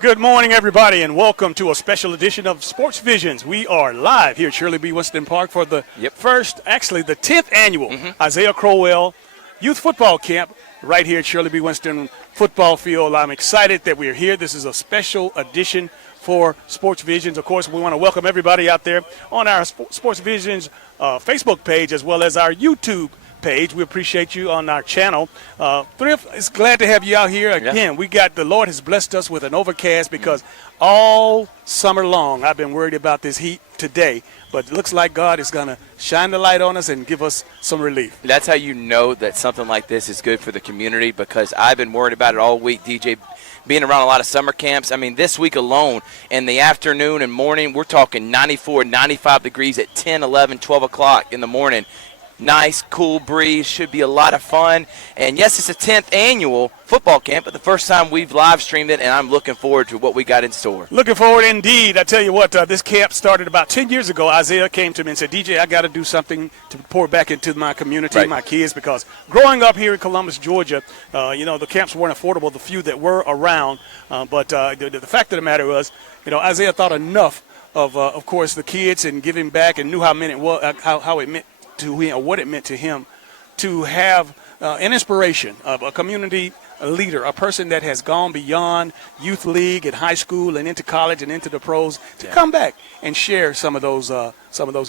Good morning, everybody, and welcome to a special edition of Sportsvisions. We are live here at Shirley B. Winston Park for the the 10th annual Isaiah Crowell Youth Football Camp right here at Shirley B. Winston Football Field. I'm excited that we're here. This is a special edition for Sportsvisions. Of course, we want to welcome everybody out there on our Sportsvisions Facebook page as well as our YouTube page. We appreciate you on our channel. Thrift is glad to have you out here again. The Lord has blessed us with an overcast because all summer long I've been worried about this heat today, but it looks like God is going to shine the light on us and give us some relief. That's how you know that something like this is good for the community, because I've been worried about it all week, DJ, being around a lot of summer camps. I mean, this week alone, in the afternoon and morning, we're talking 94, 95 degrees at 10, 11, 12 o'clock in the morning. Nice, cool breeze. Should be a lot of fun. And, yes, it's a 10th annual football camp, but the first time we've live streamed it, and I'm looking forward to what we got in store. Looking forward indeed. I tell you what, this camp started about 10 years ago. Isaiah came to me and said, DJ, I got to do something to pour back into my community, my kids, because growing up here in Columbus, Georgia, the camps weren't affordable, the few that were around. But the fact of the matter was, Isaiah thought enough of course, the kids and giving back, and knew how it meant to him, or what it meant to him to have an inspiration of a community leader, a person that has gone beyond youth league and high school and into college and into the pros to come back and share some of those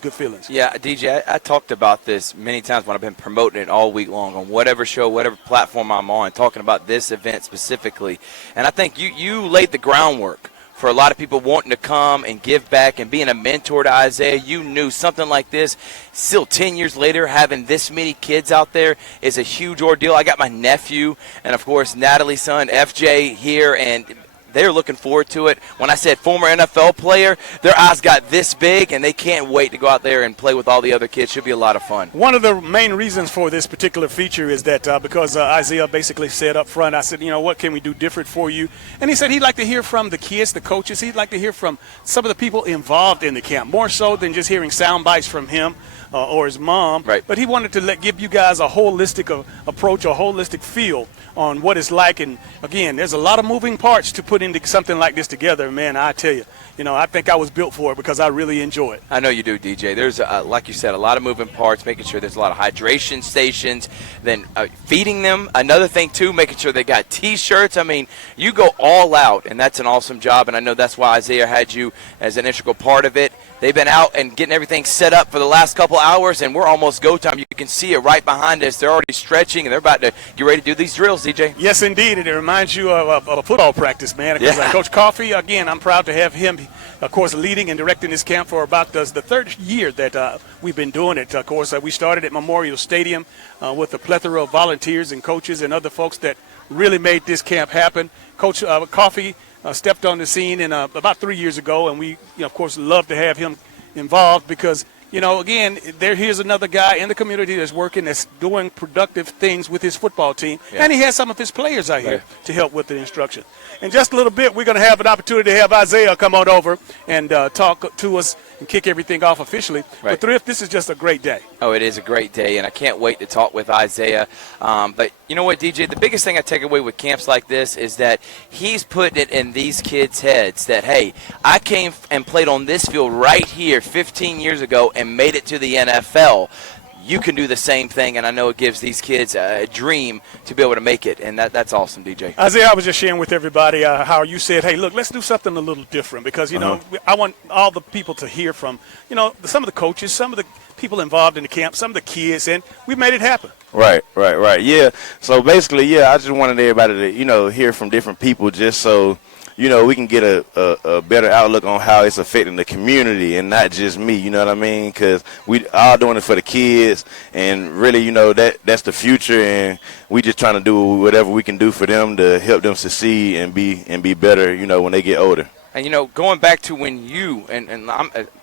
good feelings. Yeah, DJ, I talked about this many times when I've been promoting it all week long on whatever show, whatever platform I'm on, talking about this event specifically. And I think you laid the groundwork for a lot of people wanting to come and give back and being a mentor to Isaiah. You knew something like this, still 10 years later, having this many kids out there is a huge ordeal. I got my nephew and, of course, Natalie's son, FJ, here, and they're looking forward to it. When I said former NFL player, their eyes got this big, and they can't wait to go out there and play with all the other kids. Should be a lot of fun. One of the main reasons for this particular feature is that because Isaiah basically said up front, I said, what can we do different for you? And he said he'd like to hear from the kids, the coaches. He'd like to hear from some of the people involved in the camp, more so than just hearing sound bites from him or his mom. Right. But he wanted to give you guys a holistic approach, a holistic feel on what it's like. And, again, there's a lot of moving parts to put into something like this together. Man, I tell you, I think I was built for it because I really enjoy it. I know you do, DJ. There's, like you said, a lot of moving parts, making sure there's a lot of hydration stations, then feeding them. Another thing, too, making sure they got T-shirts. I mean, you go all out, and that's an awesome job, and I know that's why Isaiah had you as an integral part of it. They've been out and getting everything set up for the last couple hours, and we're almost go time. You can see it right behind us. They're already stretching, and they're about to get ready to do these drills, DJ. Yes, indeed, and it reminds you of a football practice, man. Because Coach Coffey, again, I'm proud to have him, of course, leading and directing this camp for about the third year that we've been doing it. Of course, we started at Memorial Stadium with a plethora of volunteers and coaches and other folks that really made this camp happen. Coach Coffey stepped on the scene about 3 years ago, and we, of course, love to have him involved because, again, here's another guy in the community that's working, that's doing productive things with his football team, and he has some of his players out here to help with the instruction. In just a little bit, we're going to have an opportunity to have Isaiah come on over and talk to us and kick everything off officially. But Thrift, this is just a great day. Oh, it is a great day, and I can't wait to talk with Isaiah. But you know what, DJ? The biggest thing I take away with camps like this is that he's putting it in these kids' heads that, hey, I came and played on this field right here 15 years ago and made it to the NFL. You can do the same thing, and I know it gives these kids a dream to be able to make it, and that's awesome, DJ. Isaiah, I was just sharing with everybody how you said, hey, look, let's do something a little different because, I want all the people to hear from, some of the coaches, some of the people involved in the camp, some of the kids, and we made it happen. Right. Yeah, so basically, I just wanted everybody to, hear from different people just so – we can get a better outlook on how it's affecting the community and not just me, you know what I mean? Because we all doing it for the kids, and really, that's the future, and we just trying to do whatever we can do for them to help them succeed and be better, when they get older. And, going back to when you, and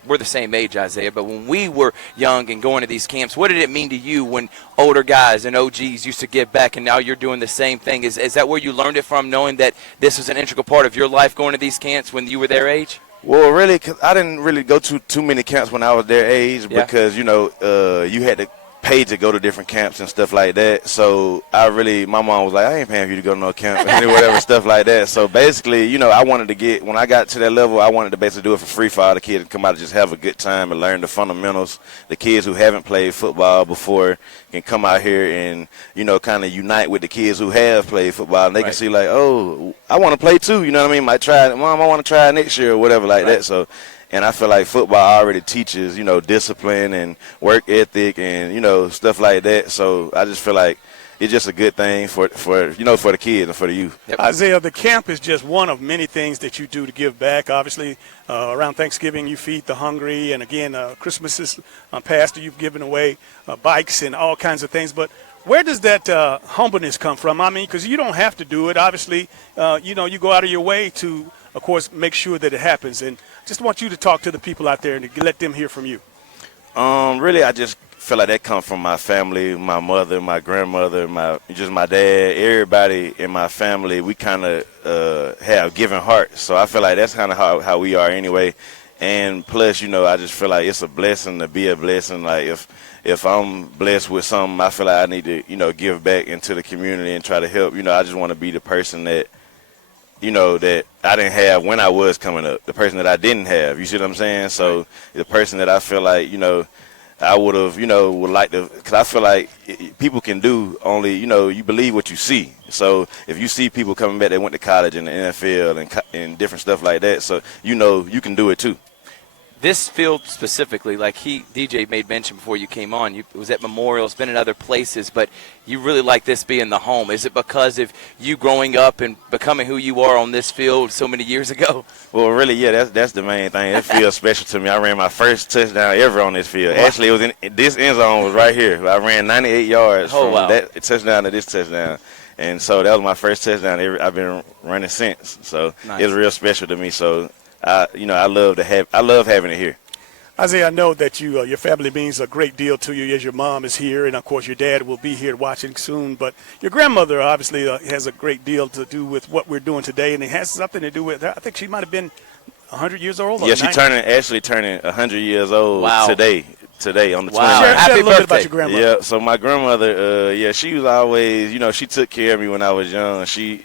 we're the same age, Isaiah, but when we were young and going to these camps, what did it mean to you when older guys and OGs used to give back and now you're doing the same thing? Is that where you learned it from, knowing that this was an integral part of your life going to these camps when you were their age? Well, really, 'cause I didn't really go to too many camps when I was their age because, you had to pay to go to different camps and stuff like that. So my mom was like, I ain't paying for you to go to no camp and whatever stuff like that. So basically, you know, when I got to that level, I wanted to basically do it for free for all the kids to come out and just have a good time and learn the fundamentals. The kids who haven't played football before can come out here and, you know, kind of unite with the kids who have played football. And they can see like, oh, I want to play too. You know what I mean? Might try it. Mom, I want to try it next year or whatever like that. So. And I feel like football already teaches, you know, discipline and work ethic and, you know, stuff like that. So I just feel like it's just a good thing for you know, for the kids and for the youth. Yep. Isaiah, the camp is just one of many things that you do to give back. Obviously, around Thanksgiving, you feed the hungry. And, again, Christmas is past, you've given away bikes and all kinds of things. But where does that humbleness come from? I mean, because you don't have to do it. Obviously, you know, you go out of your way to, of course, make sure that it happens. And just want you to talk to the people out there and to let them hear from you. Really, I just feel like that comes from my family, my mother, my grandmother, my dad, everybody in my family. We kind of have giving hearts. So I feel like that's kind of how we are anyway. And plus, you know, I just feel like it's a blessing to be a blessing. Like if I'm blessed with something, I feel like I need to, you know, give back into the community and try to help. You know, I just want to be the person that, you know, that I didn't have when I was coming up, the person that I didn't have. You see what I'm saying? So the person that I feel like, you know, I would have, you know, would like to, because I feel like people can do only, you know, you believe what you see. So if you see people coming back that went to college and the NFL and different stuff like that, so, you know, you can do it too. This field specifically, like DJ made mention before you came on, it was at Memorial, it's been in other places, but you really like this being the home. Is it because of you growing up and becoming who you are on this field so many years ago? Well, really, yeah, that's the main thing. It feels special to me. I ran my first touchdown ever on this field. Wow. Actually, it was this end zone was right here. I ran 98 yards from that touchdown to this touchdown. And so that was my first touchdown. I've been running since. So It was real special to me. So I love having it here. Isaiah, I know that your family means a great deal to you as your mom is here, and, of course, your dad will be here watching soon. But your grandmother obviously has a great deal to do with what we're doing today, and it has something to do with, I think she might have been 100 years old. Yeah, she's turning 100 years old today on the 20th. Share Happy a little birthday. bit about your grandmother. Yeah, so my grandmother, she was always, you know, she took care of me when I was young. She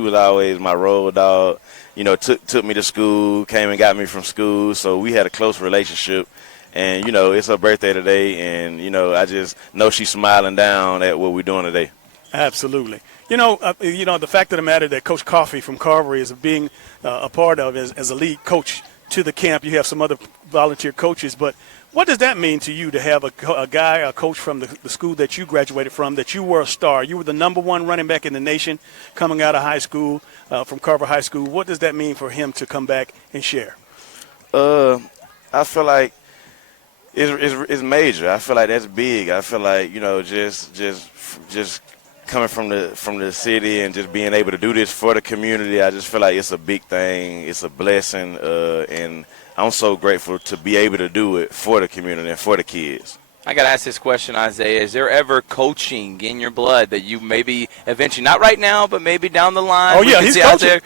was always my road dog. You know, took me to school, came and got me from school. So we had a close relationship. And, you know, it's her birthday today. And, you know, I just know she's smiling down at what we're doing today. Absolutely. You know, the fact of the matter that Coach Coffey from Carver is being a part of as a lead coach to the camp. You have some other volunteer coaches. But what does that mean to you to have a coach from the school that you graduated from, that you were a star? You were the #1 running back in the nation coming out of high school, from Carver High School. What does that mean for him to come back and share? I feel like it's major. I feel like that's big. I feel like, you know, just coming from the city and just being able to do this for the community, I just feel like it's a big thing. It's a blessing, and I'm so grateful to be able to do it for the community and for the kids. I got to ask this question, Isaiah. Is there ever coaching in your blood that you maybe eventually, not right now, but maybe down the line? Oh, yeah, he's coaching.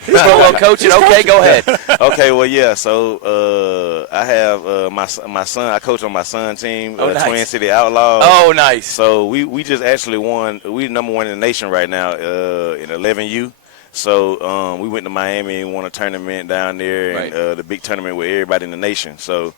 Coaching. Okay, go ahead. Okay, well, yeah. So I have my son. I coach on my son's team, nice. Twin City Outlaws. Oh, nice. So we just actually won. We're #1 in the nation right now in 11U. So we went to Miami and won a tournament down there, and the big tournament with everybody in the nation. So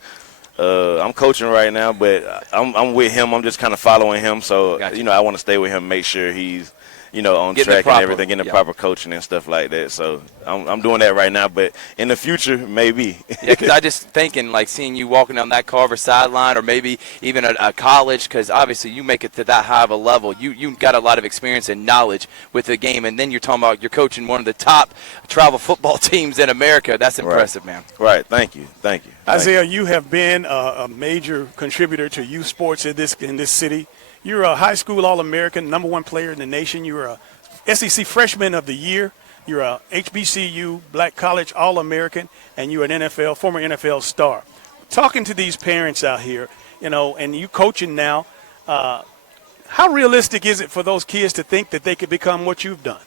I'm coaching right now, but I'm with him. I'm just kind of following him. So, Gotcha. You know, I want to stay with him, make sure he's, you know, on track and everything, getting the proper coaching and stuff like that. So I'm doing that right now, but in the future, maybe. Yeah, because I just thinking, like, seeing you walking down that Carver sideline or maybe even a college, because obviously you make it to that high of a level. You got a lot of experience and knowledge with the game, and then you're talking about you're coaching one of the top travel football teams in America. That's impressive, man. Right. Thank you. Isaiah, you have been a major contributor to youth sports in this city. You're a high school All-American, #1 player in the nation. You're a SEC Freshman of the Year. You're a HBCU Black College All-American, and you're an former NFL star. Talking to these parents out here, you know, and you coaching now, how realistic is it for those kids to think that they could become what you've done?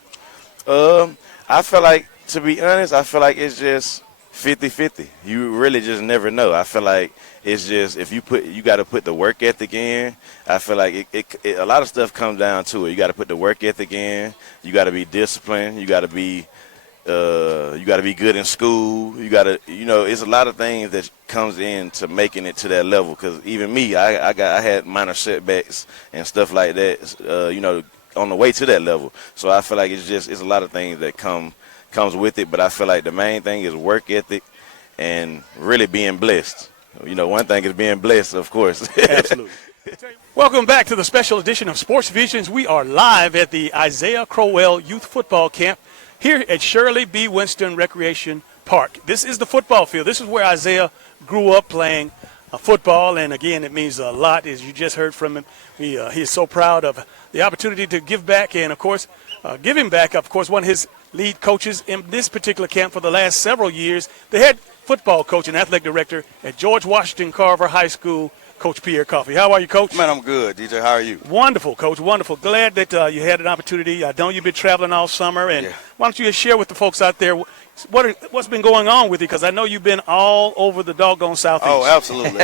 I feel like, to be honest, it's just 50-50. You really just never know. I feel like it's just if you got to put the work ethic in. I feel like a lot of stuff comes down to it. You got to put the work ethic in. You got to be disciplined. You got to be good in school. You got to, it's a lot of things that comes in to making it to that level. Because even me, I had minor setbacks and stuff like that. On the way to that level. So I feel like it's a lot of things that comes with it. But I feel like the main thing is work ethic and really being blessed. One thing is being blessed, of course. Absolutely. Welcome back to the special edition of Sports Visions. We are live at the Isaiah Crowell Youth Football Camp here at Shirley B. Winston Recreation Park. This is the football field. This is where Isaiah grew up playing football, and again, it means a lot, as you just heard from him. He is so proud of the opportunity to give back, and of course, giving back, of course, one of his lead coaches in this particular camp for the last several years, the head football coach and athletic director at George Washington Carver High School, Coach Pierre Coffey. How are you, Coach? Man, I'm good, DJ. How are you? Wonderful, Coach. Wonderful. Glad that you had an opportunity. I know you've been traveling all summer, and why don't you just share with the folks out there what's been going on with you? Because I know you've been all over the doggone Southeast. Oh, absolutely.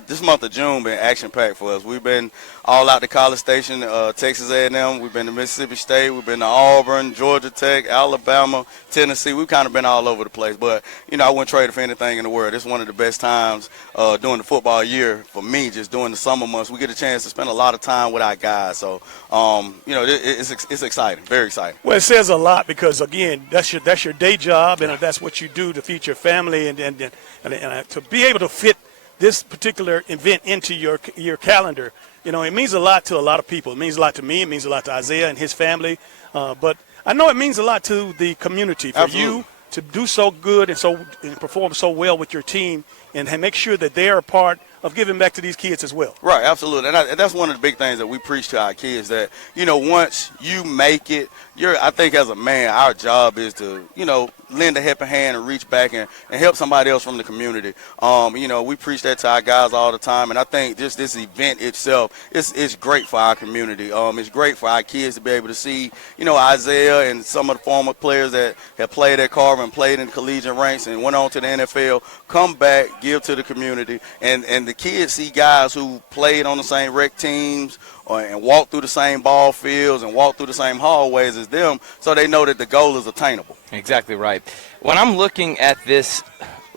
This month of June been action-packed for us. We've been all out to College Station, Texas A&M. We've been to Mississippi State. We've been to Auburn, Georgia Tech, Alabama, Tennessee. We've kind of been all over the place. But, I wouldn't trade it for anything in the world. It's one of the best times during the football year for me, just during the summer months. We get a chance to spend a lot of time with our guys. So, it's exciting, very exciting. Well, it says a lot because, again, that's your day job, and that's what you do to feed your family, and to be able to fit this particular event into your calendar, it means a lot to a lot of people. It means a lot to me. It means a lot to Isaiah and his family. But I know it means a lot to the community for you to do so good and perform so well with your team and make sure that they are a part of giving back to these kids as well. Right, absolutely. And that's one of the big things that we preach to our kids, that, once you make it, I think as a man, our job is to, lend a helping hand and reach back and help somebody else from the community. We preach that to our guys all the time, and I think just this event itself, it's great for our community. It's great for our kids to be able to see, Isaiah and some of the former players that have played at Carver and played in the collegiate ranks and went on to the NFL, come back, give to the community, and the kids see guys who played on the same rec teams and walk through the same ball fields and walk through the same hallways as them, so they know that the goal is attainable. Exactly right. When I'm looking at this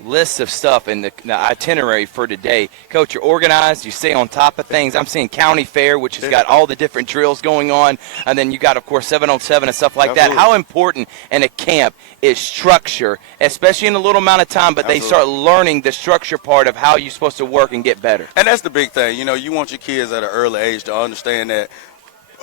list of stuff and the itinerary for today, Coach, you're organized, you stay on top of things. I'm seeing County Fair, which has got all the different drills going on, and then you got, of course, 7-on-7 and stuff like that. How important in a camp is structure, especially in a little amount of time, but they start learning the structure part of how you're supposed to work and get better. And that's the big thing. You want your kids at an early age to understand that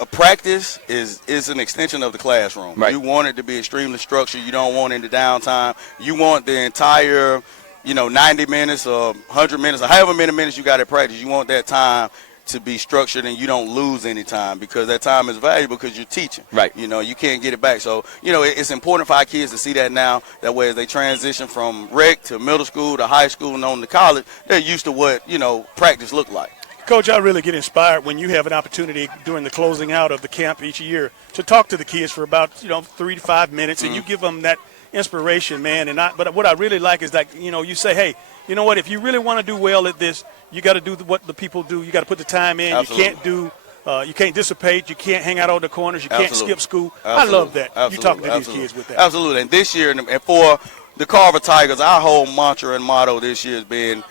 a practice is an extension of the classroom. Right. You want it to be extremely structured. You don't want any downtime. You want the entire, 90 minutes or 100 minutes or however many minutes you got at practice. You want that time to be structured and you don't lose any time, because that time is valuable because you're teaching. Right. You can't get it back. So, it's important for our kids to see that now. That way as they transition from rec to middle school to high school and on to college, they're used to what, practice look like. Coach, I really get inspired when you have an opportunity during the closing out of the camp each year to talk to the kids for about 3 to 5 minutes, and you give them that inspiration, man. But what I really like is that you say, hey, you know what? If you really want to do well at this, you got to do what the people do. You got to put the time in. Absolutely. You can't dissipate. You can't hang out on the corners. You can't skip school. Absolutely. I love that. You talking to these kids with that. Absolutely. And this year, and for the Carver Tigers, our whole mantra and motto this year has been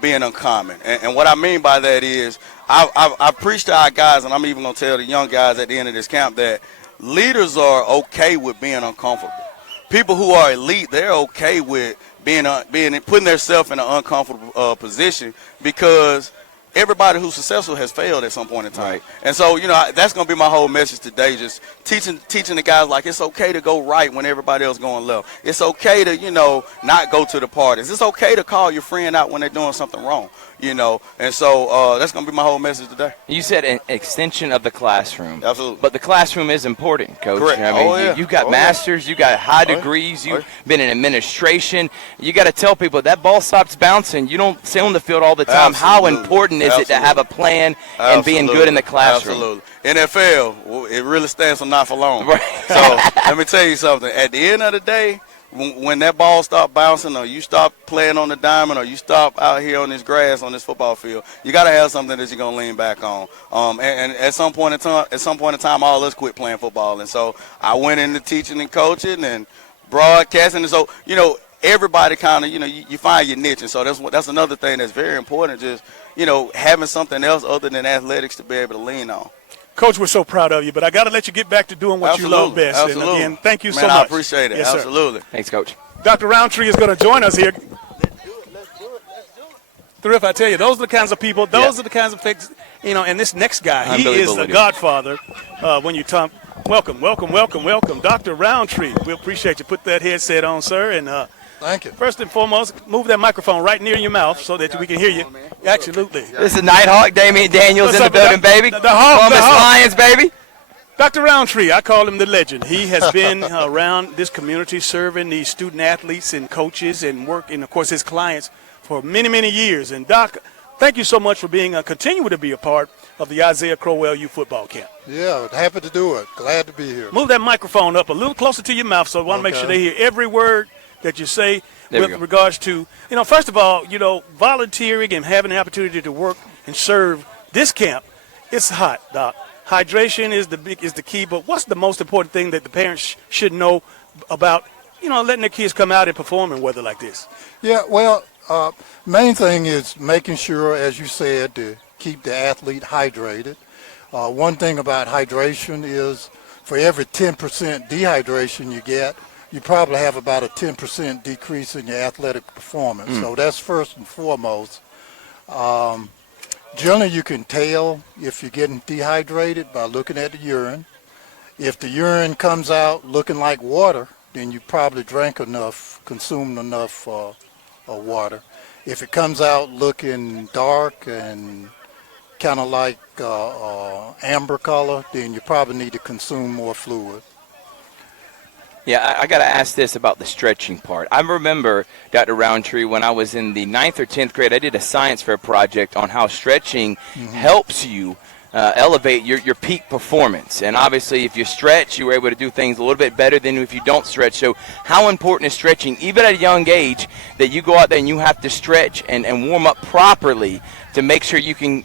being uncommon. And what I mean by that is I preach to our guys, and I'm even going to tell the young guys at the end of this camp, that leaders are okay with being uncomfortable. People who are elite, they're okay with putting themselves in an uncomfortable position, because everybody who's successful has failed at some point in time. Right. And so, that's going to be my whole message today, just teaching the guys, like, it's okay to go right when everybody else going left. It's okay to, not go to the parties. It's okay to call your friend out when they're doing something wrong, And so that's going to be my whole message today. You said an extension of the classroom. Absolutely. But the classroom is important, Coach. Correct. You've got masters, you got high degrees, you've been in administration. You got to tell people that ball stops bouncing. You don't stay on the field all the time. Absolutely. How important is it to have a plan and being good in the classroom? Absolutely. NFL, it really stands for not for long. Right. So let me tell you something. At the end of the day, when that ball stop bouncing, or you stop playing on the diamond, or you stop out here on this grass on this football field, you got to have something that you're gonna lean back on. And at some point in time, all of us quit playing football, and so I went into teaching and coaching and broadcasting, and so everybody kind of you find your niche, and so that's another thing that's very important. Just having something else other than athletics to be able to lean on. Coach, we're so proud of you, but I got to let you get back to doing what you love best. Absolutely. And again, thank you so Man, much. I appreciate it. Yes, Absolutely. Sir. Thanks, Coach. Dr. Roundtree is going to join us here. Thrift, I tell you, those are the kinds of people, those are the kinds of things, and this next guy, he is the godfather when you talk. Welcome, Dr. Roundtree. We appreciate you. Put that headset on, sir, and thank you. First and foremost, move that microphone right near your mouth so that we can hear you. Absolutely. This is Nighthawk, Damian Daniels in the building, baby. The Hawk, Columbus Lions, baby. Dr. Roundtree, I call him the legend. He has been around this community serving these student athletes and coaches and of course, his clients for many, many years. And, Doc, thank you so much for continuing to be a part of the Isaiah Crowell Youth Football Camp. Yeah, happy to do it. Glad to be here. Move that microphone up a little closer to your mouth so I want to make sure they hear every word that you say with regards to, first of all, volunteering and having the opportunity to work and serve this camp. It's hot, Doc. Hydration is the key, but what's the most important thing that the parents should know about, letting their kids come out and perform in weather like this? Yeah, well, main thing is making sure, as you said, to keep the athlete hydrated. One thing about hydration is for every 10% dehydration you get, you probably have about a 10% decrease in your athletic performance. So that's first and foremost. Generally, you can tell if you're getting dehydrated by looking at the urine. If the urine comes out looking like water, then you probably consumed enough water. If it comes out looking dark and kind of like amber color, then you probably need to consume more fluid. Yeah, I got to ask this about the stretching part. I remember, Dr. Roundtree, when I was in the 9th or 10th grade, I did a science fair project on how stretching helps you elevate your peak performance. And obviously, if you stretch, you were able to do things a little bit better than if you don't stretch. So how important is stretching, even at a young age, that you go out there and you have to stretch and warm up properly to make sure you can,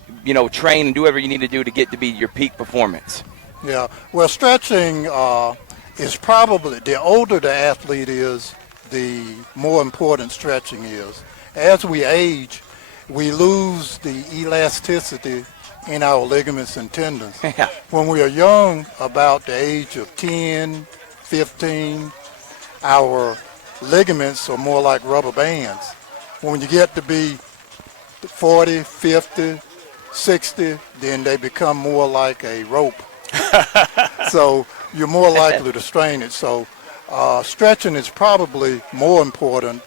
train and do whatever you need to do to get to be your peak performance? Yeah, well, stretching is probably, the older the athlete is, the more important stretching is. As we age, we lose the elasticity in our ligaments and tendons. Yeah. When we are young, about the age of 10, 15, our ligaments are more like rubber bands. When you get to be 40, 50, 60, then they become more like a rope. So you're more likely to strain it. So stretching is probably more important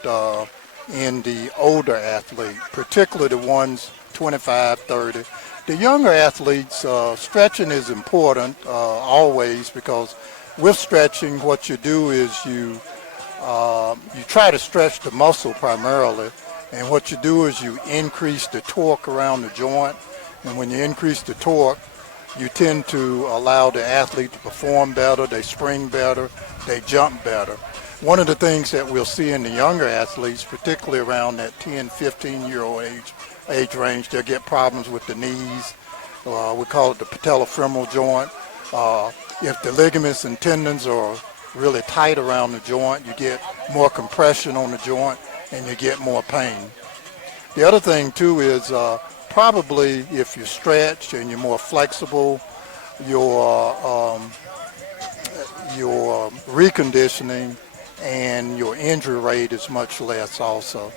in the older athlete, particularly the ones 25, 30. The younger athletes, stretching is important always, because with stretching, what you do is you try to stretch the muscle primarily, and what you do is you increase the torque around the joint, and when you increase the torque, you tend to allow the athlete to perform better, they spring better, they jump better. One of the things that we'll see in the younger athletes, particularly around that 10, 15-year-old age range, they'll get problems with the knees. We call it the patellofemoral joint. If the ligaments and tendons are really tight around the joint, you get more compression on the joint and you get more pain. The other thing, too, is probably if you stretch and you're more flexible, your reconditioning and your injury rate is much less also.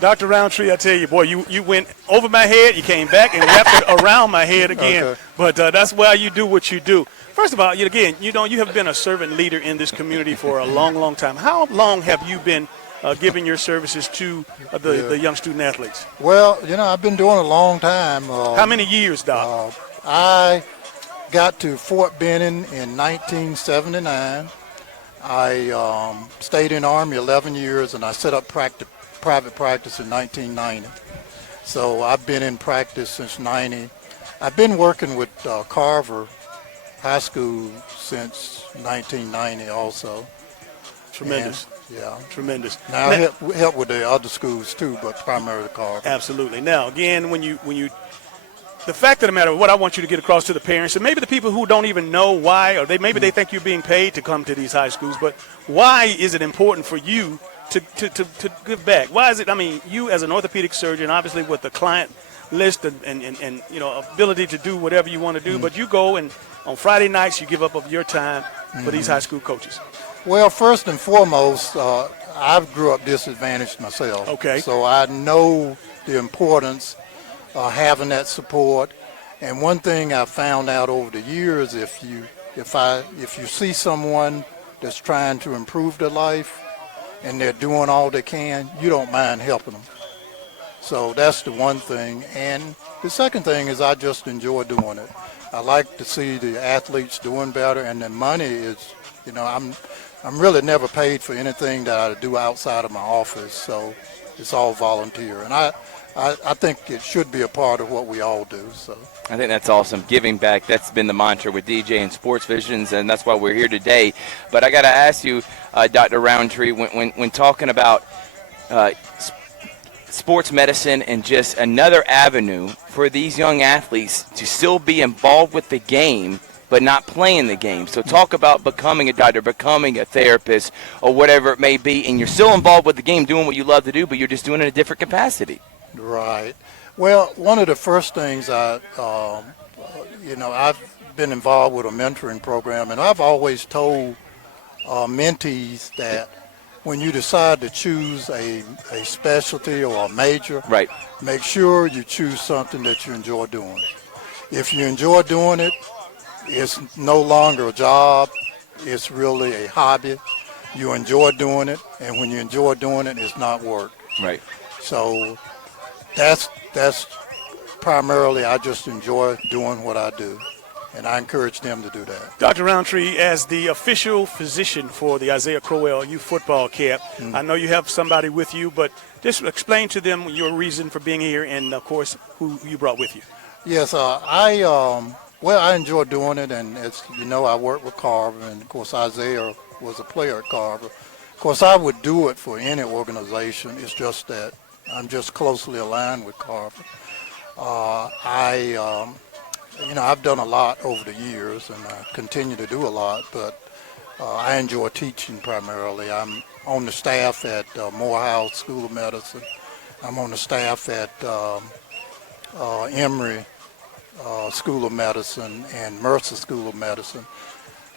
Dr. Roundtree, I tell you, boy, you went over my head, you came back and wrapped it around my head again. Okay. But that's why you do what you do. First of all, again, you have been a servant leader in this community for a long, long time. How long have you been giving your services to the young student athletes? Well, I've been doing it a long time. How many years, Doc? I got to Fort Benning in 1979. I stayed in the Army 11 years, and I set up private practice in 1990. So I've been in practice since 90. I've been working with Carver High School since 1990 also. Tremendous. And, yeah. Tremendous. Now, help with the other schools too, but primarily Carver. Absolutely. Now, again, when you the fact of the matter, what I want you to get across to the parents, and maybe the people who don't even know why, or maybe they think you're being paid to come to these high schools, but why is it important for you to give back? Why is it? I mean, you as an orthopedic surgeon, obviously with the client list and ability to do whatever you want to do, but you go and on Friday nights you give up of your time for these high school coaches. Well, first and foremost, I grew up disadvantaged myself. Okay. So I know the importance having that support. And one thing I found out over the years, if you see someone that's trying to improve their life and they're doing all they can, you don't mind helping them. So that's the one thing. And the second thing is I just enjoy doing it. I like to see the athletes doing better, and the money is, I'm really never paid for anything that I do outside of my office, so it's all volunteer. And I think it should be a part of what we all do. So I think that's awesome. Giving back, that's been the mantra with DJ and Sportsvisions, and that's why we're here today. But I got to ask you, Dr. Roundtree, when talking about sports medicine and just another avenue for these young athletes to still be involved with the game but not playing the game. So talk about becoming a doctor, becoming a therapist, or whatever it may be, and you're still involved with the game, doing what you love to do, but you're just doing it in a different capacity. Right. Well, one of the first things I've been involved with a mentoring program, and I've always told mentees that when you decide to choose a specialty or a major, right, make sure you choose something that you enjoy doing. If you enjoy doing it, it's no longer a job. It's really a hobby. You enjoy doing it, and when you enjoy doing it, it's not work. Right. So that's primarily, I just enjoy doing what I do, and I encourage them to do that. Dr. Roundtree, as the official physician for the Isaiah Crowell Youth Football Camp, I know you have somebody with you, but just explain to them your reason for being here and, of course, who you brought with you. Yes, I enjoy doing it, and I work with Carver, and of course Isaiah was a player at Carver. Of course, I would do it for any organization. It's just that I'm just closely aligned with Carver. I've done a lot over the years, and I continue to do a lot, but I enjoy teaching primarily. I'm on the staff at Morehouse School of Medicine. I'm on the staff at Emory School of Medicine and Mercer School of Medicine.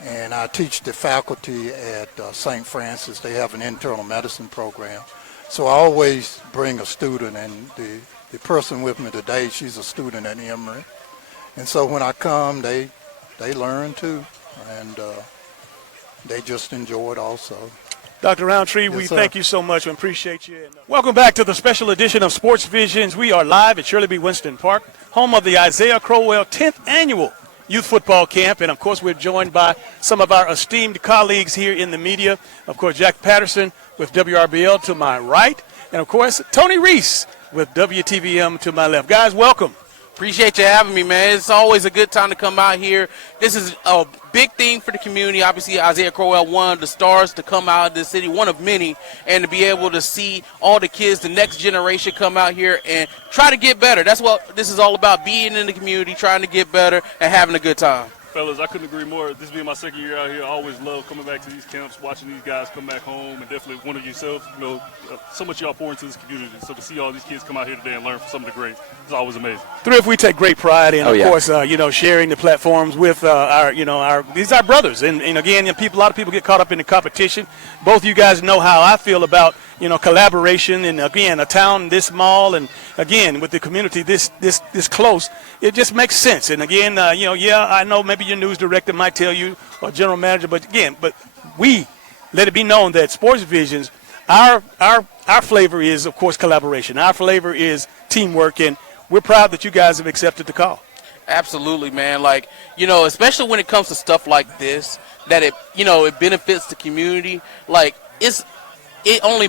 And I teach the faculty at St. Francis. They have an internal medicine program. So I always bring a student, and the person with me today, she's a student at Emory. And so when I come, they learn too, and they just enjoy it also. Dr. Roundtree, Yes, we sir. thank you so much. We appreciate you. And, welcome back to the special edition of Sports Visions. We are live at Shirley B. Winston Park, home of the Isaiah Crowell 10th Annual Youth Football Camp. And, of course, we're joined by some of our esteemed colleagues here in the media. Of course, Jack Patterson with WRBL to my right. And, of course, Tony Reese with WTVM to my left. Guys, welcome. Appreciate you having me, man. It's always a good time to come out here. This is a big thing for the community. Obviously, Isaiah Crowell, one of the stars to come out of the city, one of many, and to be able to see all the kids, the next generation come out here and try to get better. That's what this is all about, being in the community, trying to get better, and having a good time. Fellas, I couldn't agree more. This being my second year out here, I always love coming back to these camps, watching these guys come back home, and definitely one of yourselves, so much y'all pour into this community. So to see all these kids come out here today and learn from some of the greats is always amazing. Thrift, we take great pride in, course, sharing the platforms with these are our brothers. And again, a lot of people get caught up in the competition. Both of you guys know how I feel about, collaboration. And again, a town this small, and again, with the community this close, it just makes sense. And again, I know maybe your news director might tell you, or general manager, but we let it be known that Sports Visions, our flavor is, of course, collaboration. Our flavor is teamwork, and we're proud that you guys have accepted the call. Absolutely, man. Especially when it comes to stuff like this, that it benefits the community. It only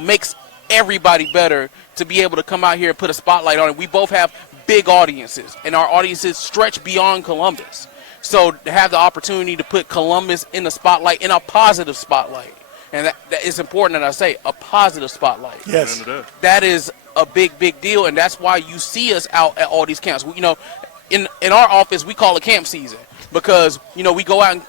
makes everybody better to be able to come out here and put a spotlight on it. We both have big audiences, and our audiences stretch beyond Columbus. So to have the opportunity to put Columbus in the spotlight, in a positive spotlight, and that is important that I say a positive spotlight. Yes. That is a big, big deal, and that's why you see us out at all these camps. You know, in our office, we call it camp season because, you know, we go out and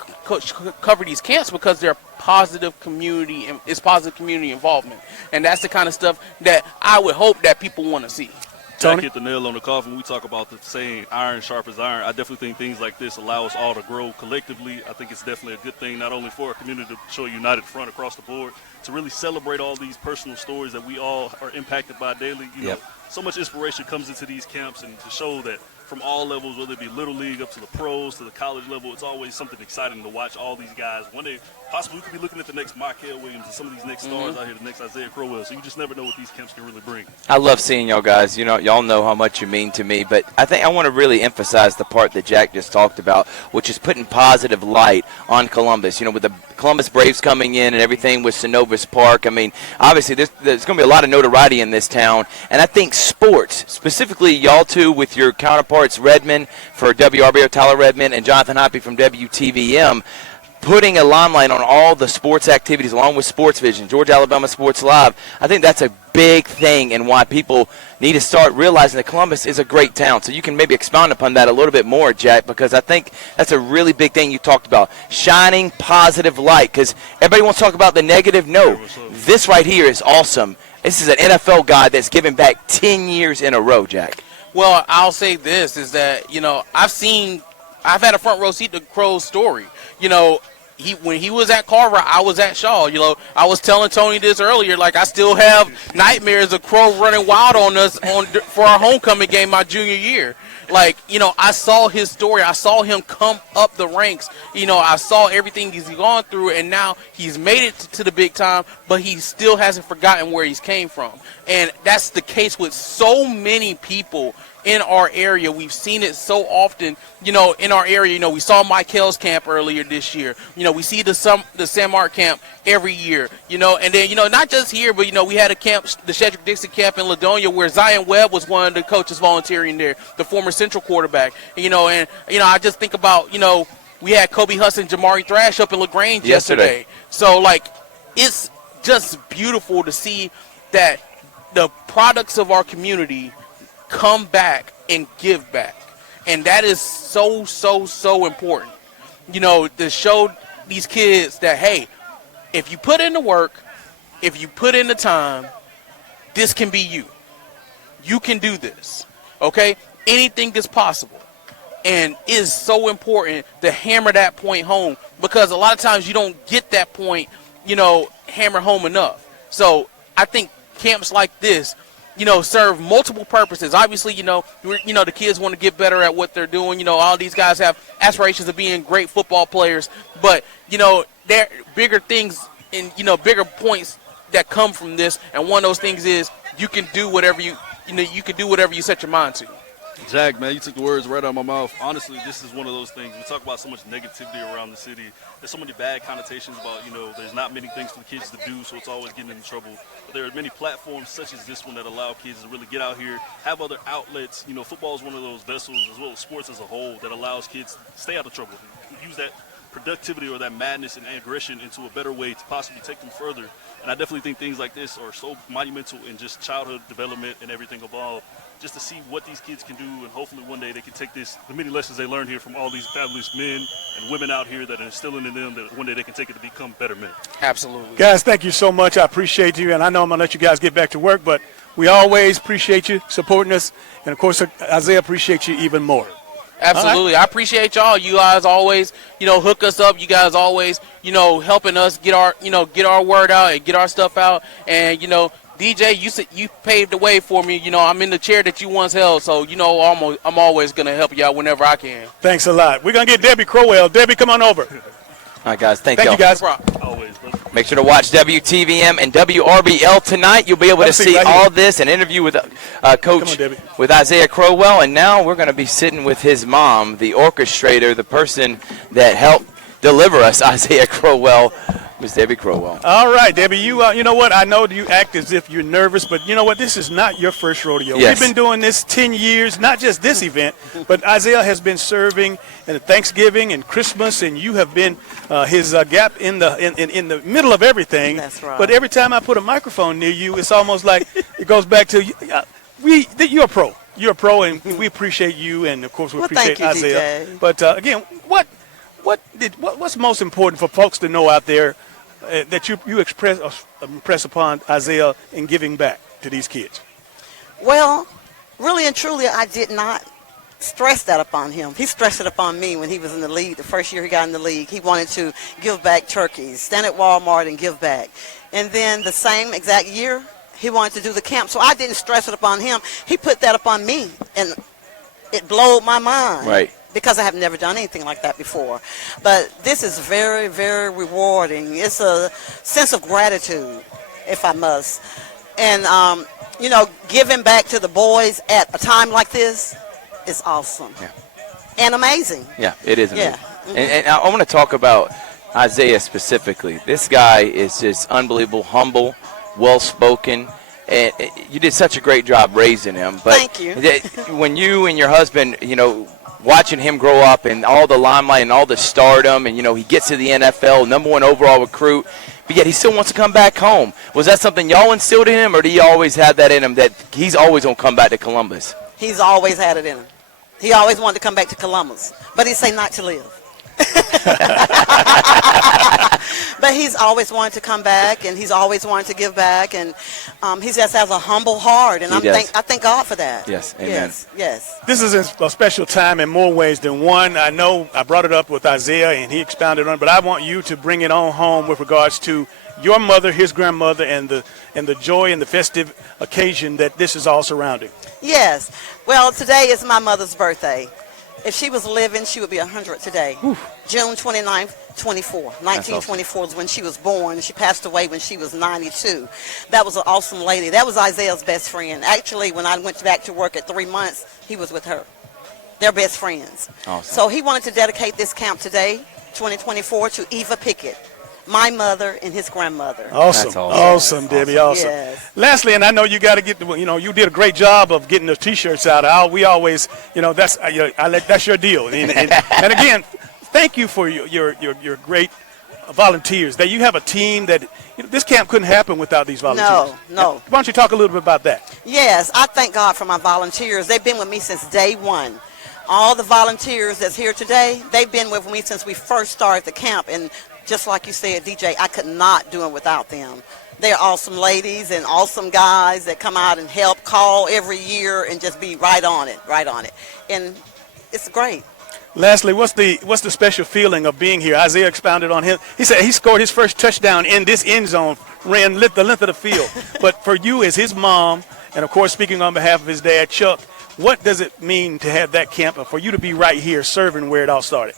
cover these camps because they're positive community, and it's positive community involvement. And that's the kind of stuff that I would hope that people want to see. Jack hit the nail on the coffin. We talk about the saying iron sharpens iron. I definitely think things like this allow us all to grow collectively. I think it's definitely a good thing, not only for our community to show a united front across the board, to really celebrate all these personal stories that we all are impacted by daily. You know, so much inspiration comes into these camps, and to show that from all levels, whether it be little league up to the pros to the college level, it's always something exciting to watch all these guys. One day, possibly we could be looking at the next Michael Williams and some of these next stars out here, the next Isaiah Crowell. So you just never know what these camps can really bring. I love seeing y'all guys. You know, y'all know how much you mean to me, but I think I want to really emphasize the part that Jack just talked about, which is putting positive light on Columbus. You know, with the Columbus Braves coming in and everything with Synovus Park, I mean, obviously there's going to be a lot of notoriety in this town, and I think sports, specifically y'all two with your counterparts, Redmond for WRBO, Tyler Redmond, and Jonathan Hoppy from WTVM, putting a limelight on all the sports activities along with Sportsvision, Georgia Alabama Sports Live. I think that's a big thing, and why people need to start realizing that Columbus is a great town. So you can maybe expound upon that a little bit more, Jack, because I think that's a really big thing you talked about, shining positive light, because everybody wants to talk about the negative. No, this right here is awesome. This is an NFL guy that's given back 10 years in a row, Jack. Well, I'll say this is that, you know, I've had a front row seat to Crow's story. You know, when he was at Carver, I was at Shaw. You know, I was telling Tony this earlier. Like, I still have nightmares of Crow running wild on us for our homecoming game my junior year. Like, you know, I saw his story. I saw him come up the ranks. You know, I saw everything he's gone through, and now he's made it to the big time, but he still hasn't forgotten where he's came from. And that's the case with so many people in our area. We've seen it so often, you know, in our area. You know, we saw Michael's camp earlier this year. You know, we see the San Mark camp every year, you know, and then, you know, not just here, but, you know, we had a camp, the Shedrick Dixon camp in Ladonia, where Zion Webb was one of the coaches volunteering there, the former Central quarterback, you know, and, you know, I just think about, you know, we had Kobe Huss and Jamari Thrash up in LaGrange yesterday. So, like, it's just beautiful to see that the products of our community come back and give back. And that is so, so, so important. You know, to show these kids that, hey, if you put in the work, if you put in the time, this can be you. You can do this, okay? Anything is possible. And it is so important to hammer that point home, because a lot of times you don't get that point, you know, hammer home enough. So I think camps like this, you know, serve multiple purposes. Obviously, you know, the kids want to get better at what they're doing. You know, all these guys have aspirations of being great football players. But, you know, there are bigger things and, you know, bigger points that come from this. And one of those things is you can do whatever you can do whatever you set your mind to. Jack, man, you took the words right out of my mouth. Honestly, this is one of those things. We talk about so much negativity around the city. There's so many bad connotations about, you know, there's not many things for the kids to do, so it's always getting into trouble. But there are many platforms such as this one that allow kids to really get out here, have other outlets. You know, football is one of those vessels, as well as sports as a whole, that allows kids to stay out of trouble, use that productivity or that madness and aggression into a better way to possibly take them further. And I definitely think things like this are so monumental in just childhood development and everything involved, just to see what these kids can do, and hopefully one day they can take the many lessons they learned here from all these fabulous men and women out here that are instilling in them, that one day they can take it to become better men. Absolutely. Guys, thank you so much. I appreciate you, and I know I'm going to let you guys get back to work, but we always appreciate you supporting us, and, of course, Isaiah appreciates you even more. Absolutely. Right. I appreciate y'all. You guys always, you know, hook us up. You guys always, you know, helping us get our word out and get our stuff out. And, you know, DJ, you paved the way for me. You know, I'm in the chair that you once held, so, you know, I'm always going to help you out whenever I can. Thanks a lot. We're going to get Debbie Crowell. Debbie, come on over. All right, guys. Thank you, guys. Always, brother. Make sure to watch WTVM and WRBL tonight. You'll be able to see all this, an interview with Coach, with Isaiah Crowell. And now we're going to be sitting with his mom, the orchestrator, the person that helped deliver us, Isaiah Crowell. Miss Debbie Crowell. All right, Debbie, you know what? I know you act as if you're nervous, but you know what? This is not your first rodeo. Yes. We've been doing this 10 years, not just this event, but Isaiah has been serving in Thanksgiving and Christmas, and you have been his gap in the middle of everything. That's right. But every time I put a microphone near you, it's almost like it goes back to you're a pro. You're a pro, and we appreciate you, and of course we appreciate thank you, Isaiah. DJ. But again, what's most important for folks to know out there that you impress upon Isaiah in giving back to these kids? Well, really and truly, I did not stress that upon him. He stressed it upon me when he was in the league. The first year he got in the league, he wanted to give back turkeys, stand at Walmart and give back. And then the same exact year, he wanted to do the camp. So I didn't stress it upon him. He put that upon me, and it blew my mind. Right. Because I have never done anything like that before. But this is very, very rewarding. It's a sense of gratitude, if I must. And, giving back to the boys at a time like this is awesome. Yeah. And amazing. Yeah, it is amazing. Yeah. Mm-hmm. And I want to talk about Isaiah specifically. This guy is just unbelievable, humble, well-spoken. And you did such a great job raising him. But Thank you. When you and your husband, watching him grow up and all the limelight and all the stardom, and he gets to the NFL, #1 overall recruit, but yet he still wants to come back home. Was that something y'all instilled in him, or do you always have that in him that he's always going to come back to Columbus? He's always had it in him. He always wanted to come back to Columbus, but he say not to live. But he's always wanted to come back, and he's always wanted to give back, and he just has a humble heart, and I thank God for that. Yes, amen. Yes. This is a special time in more ways than one. I know I brought it up with Isaiah, and he expounded on it, but I want you to bring it on home with regards to your mother, his grandmother, and the joy and the festive occasion that this is all surrounding. Yes. Well, today is my mother's birthday. If she was living, she would be 100 today. Oof. June 29th, 1924 is when she was born. She passed away when she was 92. That was an awesome lady. That was Isaiah's best friend. Actually, when I went back to work at 3 months, he was with her. They're best friends. Awesome. So he wanted to dedicate this camp today, 2024, to Eva Pickett, my mother and his grandmother. Awesome. That's Awesome, Debbie. Awesome. Yes. Lastly, and I know you got to get, you did a great job of getting the T-shirts out. We always, that's your deal. And again, thank you for your great volunteers. That you have a team that this camp couldn't happen without these volunteers. No. Why don't you talk a little bit about that? Yes, I thank God for my volunteers. They've been with me since day one. All the volunteers that's here today, they've been with me since we first started the camp. And just like you said, DJ, I could not do it without them. They're awesome ladies and awesome guys that come out and help, call every year, and just be right on it. And it's great. Lastly, what's the special feeling of being here? Isaiah expounded on him. He said he scored his first touchdown in this end zone, ran the length of the field. But for you as his mom, and of course speaking on behalf of his dad, Chuck, what does it mean to have that camp and for you to be right here serving where it all started?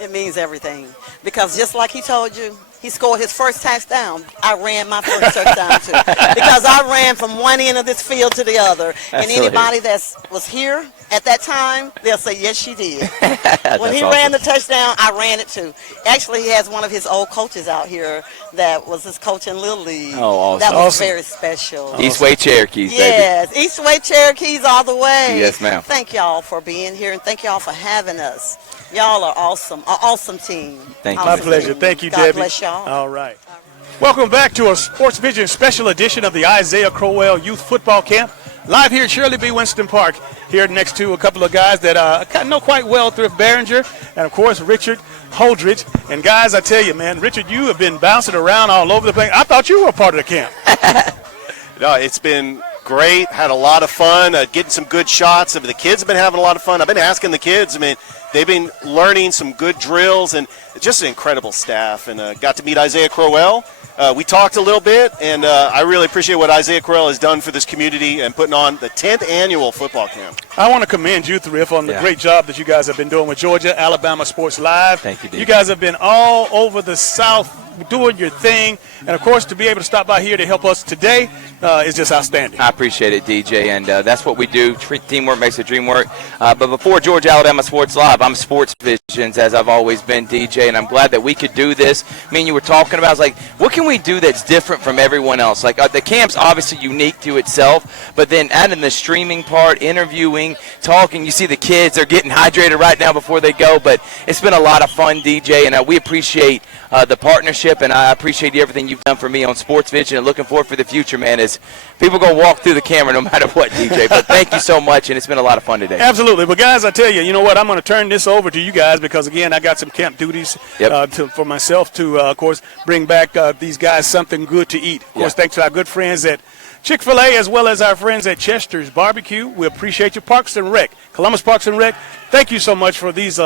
It means everything. Because just like he told you, he scored his first touchdown. I ran my first touchdown too. Because I ran from one end of this field to the other. And anybody that was here at that time, they'll say, yes, she did. When he ran the touchdown, I ran it too. Actually, he has one of his old coaches out here that was his coach in Little League. Oh, awesome. That was very special. Eastway Cherokees, baby. Yes, Eastway Cherokees all the way. Yes, ma'am. Thank y'all for being here, and thank y'all for having us. Y'all are awesome, an awesome team. Thank you. My pleasure. Thank you, God Debbie. bless y'all. All right. Welcome back to a Sportsvisions special edition of the Isaiah Crowell Youth Football Camp. Live here at Shirley B. Winston Park, here next to a couple of guys that I know quite well, Thrift Behringer, and of course Richard Holdridge. And guys, I tell you, man, Richard, you have been bouncing around all over the place. I thought you were a part of the camp. No, it's been great. Had a lot of fun, getting some good shots. The kids have been having a lot of fun. I've been asking the kids. They've been learning some good drills, and just an incredible staff. And got to meet Isaiah Crowell. We talked a little bit, and I really appreciate what Isaiah Crowell has done for this community and putting on the 10th annual football camp. I want to commend you, Thrift, on the great job that you guys have been doing with Georgia, Alabama Sports Live. Thank you, Dave. You guys have been all over the South doing your thing. And, of course, to be able to stop by here to help us today is just outstanding. I appreciate it, DJ, and that's what we do. Teamwork makes the dream work. But before Georgia Alabama Sports Live, I'm Sportsvisions, as I've always been, DJ, and I'm glad that we could do this. Me and you were talking about, I was like, what can we do that's different from everyone else? Like, the camp's obviously unique to itself, but then adding the streaming part, interviewing, talking, you see the kids, they're getting hydrated right now before they go, but it's been a lot of fun, DJ, and we appreciate the partnership, and I appreciate everything you've done for me on Sportsvision, and looking forward for the future, man, as people are going to walk through the camera no matter what, DJ. But thank you so much, and it's been a lot of fun today. Absolutely. But, guys, I tell you, you know what? I'm going to turn this over to you guys because, again, I got some camp duties for myself to, of course, bring back these guys something good to eat. Of course, thanks to our good friends at Chick-fil-A as well as our friends at Chester's Barbecue. We appreciate you. Parks and Rec, Columbus Parks and Rec, thank you so much for these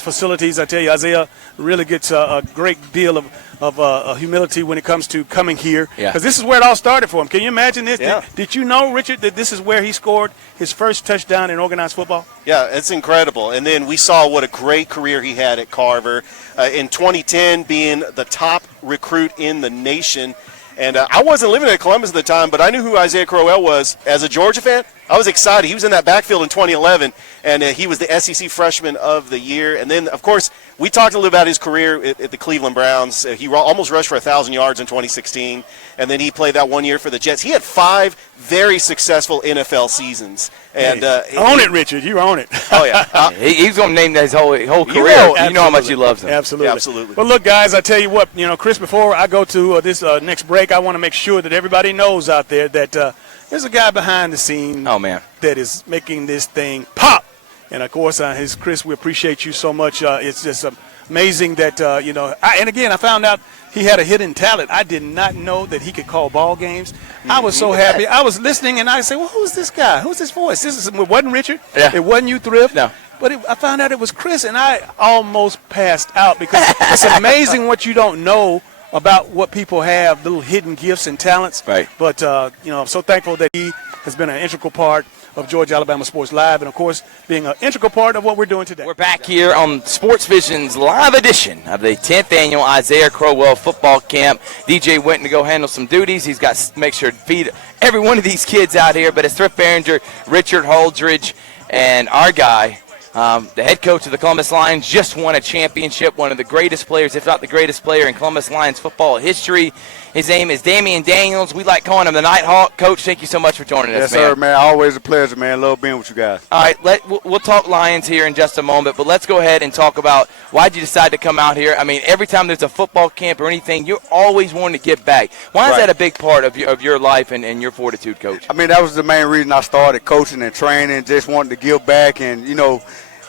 facilities. I tell you, Isaiah really gets a great deal of humility when it comes to coming here because this is where it all started for him. Can you imagine this? Yeah. Did you know, Richard, that this is where he scored his first touchdown in organized football? Yeah, it's incredible. And then we saw what a great career he had at Carver. In 2010, being the top recruit in the nation. And I wasn't living in Columbus at the time, but I knew who Isaiah Crowell was. As a Georgia fan, I was excited. He was in that backfield in 2011, and he was the SEC Freshman of the Year. And then, of course, we talked a little about his career at the Cleveland Browns. He almost rushed for 1,000 yards in 2016, and then he played that 1 year for the Jets. He had 5 very successful NFL seasons. And own it, Richard. You own it. Oh, yeah. He's going to name that his whole career. You know how much he loves him. Absolutely. Yeah, absolutely. Well, look, guys, I tell you what, Chris, before I go to this next break, I want to make sure that everybody knows out there that there's a guy behind the scene that is making this thing pop. And, of course, Chris, we appreciate you so much. It's just amazing that, and again, I found out he had a hidden talent. I did not know that he could call ball games. I was so happy. I was listening, and I said, well, who's this guy? Who's this voice? It wasn't Richard. Yeah. It wasn't you, Thrift. No. But I found out it was Chris, and I almost passed out because it's amazing what you don't know about what people have, little hidden gifts and talents. Right. But, I'm so thankful that he has been an integral part of Georgia Alabama Sports Live and, of course, being an integral part of what we're doing today. We're back here on Sportsvision's live edition of the 10th annual Isaiah Crowell football camp. DJ went to go handle some duties. He's got to make sure to feed every one of these kids out here. But it's Thrift Behringer, Richard Holdridge, and our guy, the head coach of the Columbus Lions, just won a championship, one of the greatest players, if not the greatest player in Columbus Lions football history. His name is Damian Daniels. We like calling him the Nighthawk. Coach, thank you so much for joining us, man. Yes, sir, man. Always a pleasure, man. Love being with you guys. All right, we'll talk Lions here in just a moment, but let's go ahead and talk about why did you decide to come out here? I mean, every time there's a football camp or anything, you're always wanting to give back. Why is that a big part of your life and your fortitude, Coach? I mean, that was the main reason I started coaching and training, just wanting to give back. And,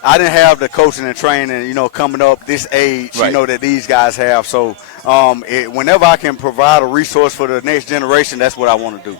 I didn't have the coaching and training, coming up this age, that these guys have. So whenever I can provide a resource for the next generation, that's what I want to do.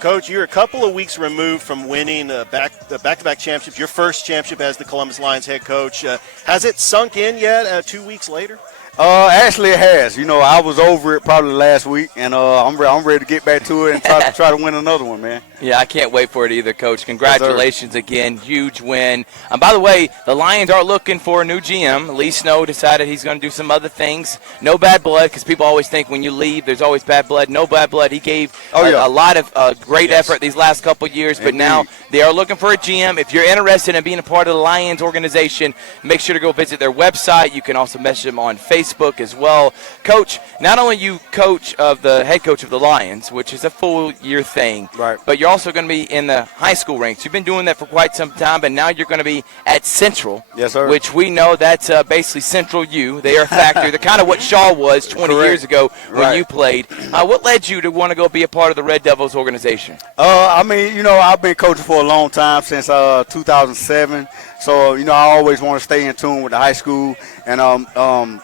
Coach, you're a couple of weeks removed from winning the back-to-back championship, your first championship as the Columbus Lions head coach. Has it sunk in yet 2 weeks later? Actually, it has. I was over it probably last week, and I'm ready to get back to it and try to win another one, man. Yeah, I can't wait for it either, Coach. Congratulations again. Huge win. By the way, the Lions are looking for a new GM. Lee Snow decided he's going to do some other things. No bad blood, because people always think when you leave there's always bad blood. No bad blood. He gave a lot of great effort these last couple of years, but now they are looking for a GM. If you're interested in being a part of the Lions organization, make sure to go visit their website. You can also message them on Facebook as well. Coach, not only you head coach of the Lions, which is a full year thing, but you're also going to be in the high school ranks. You've been doing that for quite some time, but now you're going to be at Central, yes, sir. Which we know that's basically Central U. They are a factory. They're kind of what Shaw was 20 years ago when you played. What led you to want to go be a part of the Red Devils organization? I've been coaching for a long time, since 2007. So, I always want to stay in tune with the high school. And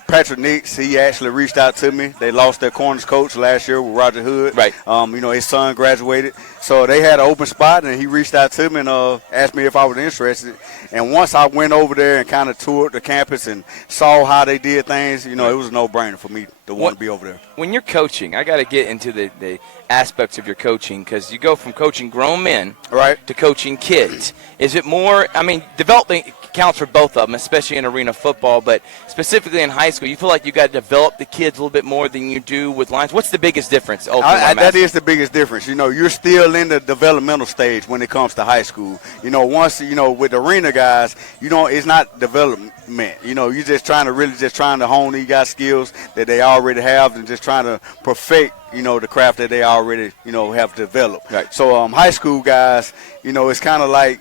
Patrick Nix, he actually reached out to me. They lost their corners coach last year with Roger Hood. Right. His son graduated. So they had an open spot, and he reached out to me and asked me if I was interested. And once I went over there and kind of toured the campus and saw how they did things, it was a no-brainer for me to want to be over there. When you're coaching, I got to get into the aspects of your coaching, because you go from coaching grown men to coaching kids. Is it more, development counts for both of them, especially in arena football, but specifically in high school, you feel like you got to develop the kids a little bit more than you do with lines. What's the biggest difference? That is the biggest difference. You're still in the developmental stage when it comes to high school. Once, with arena guys, it's not development. You're just trying to hone these guys' skills that they already have and just trying to perfect, the craft that they already, have developed. Right. So high school guys, it's kind of like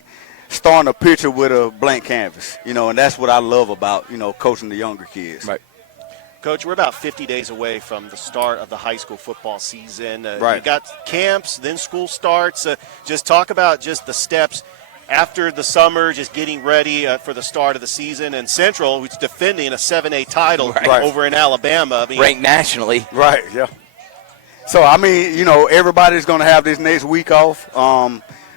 starting a picture with a blank canvas, and that's what I love about, coaching the younger kids. Right. Coach, we're about 50 days away from the start of the high school football season. Right. You got camps, then school starts. Just talk about just the steps after the summer, just getting ready for the start of the season. And Central, who's defending a 7A title over in Alabama. Ranked nationally. Right, yeah. So, everybody's going to have this next week off.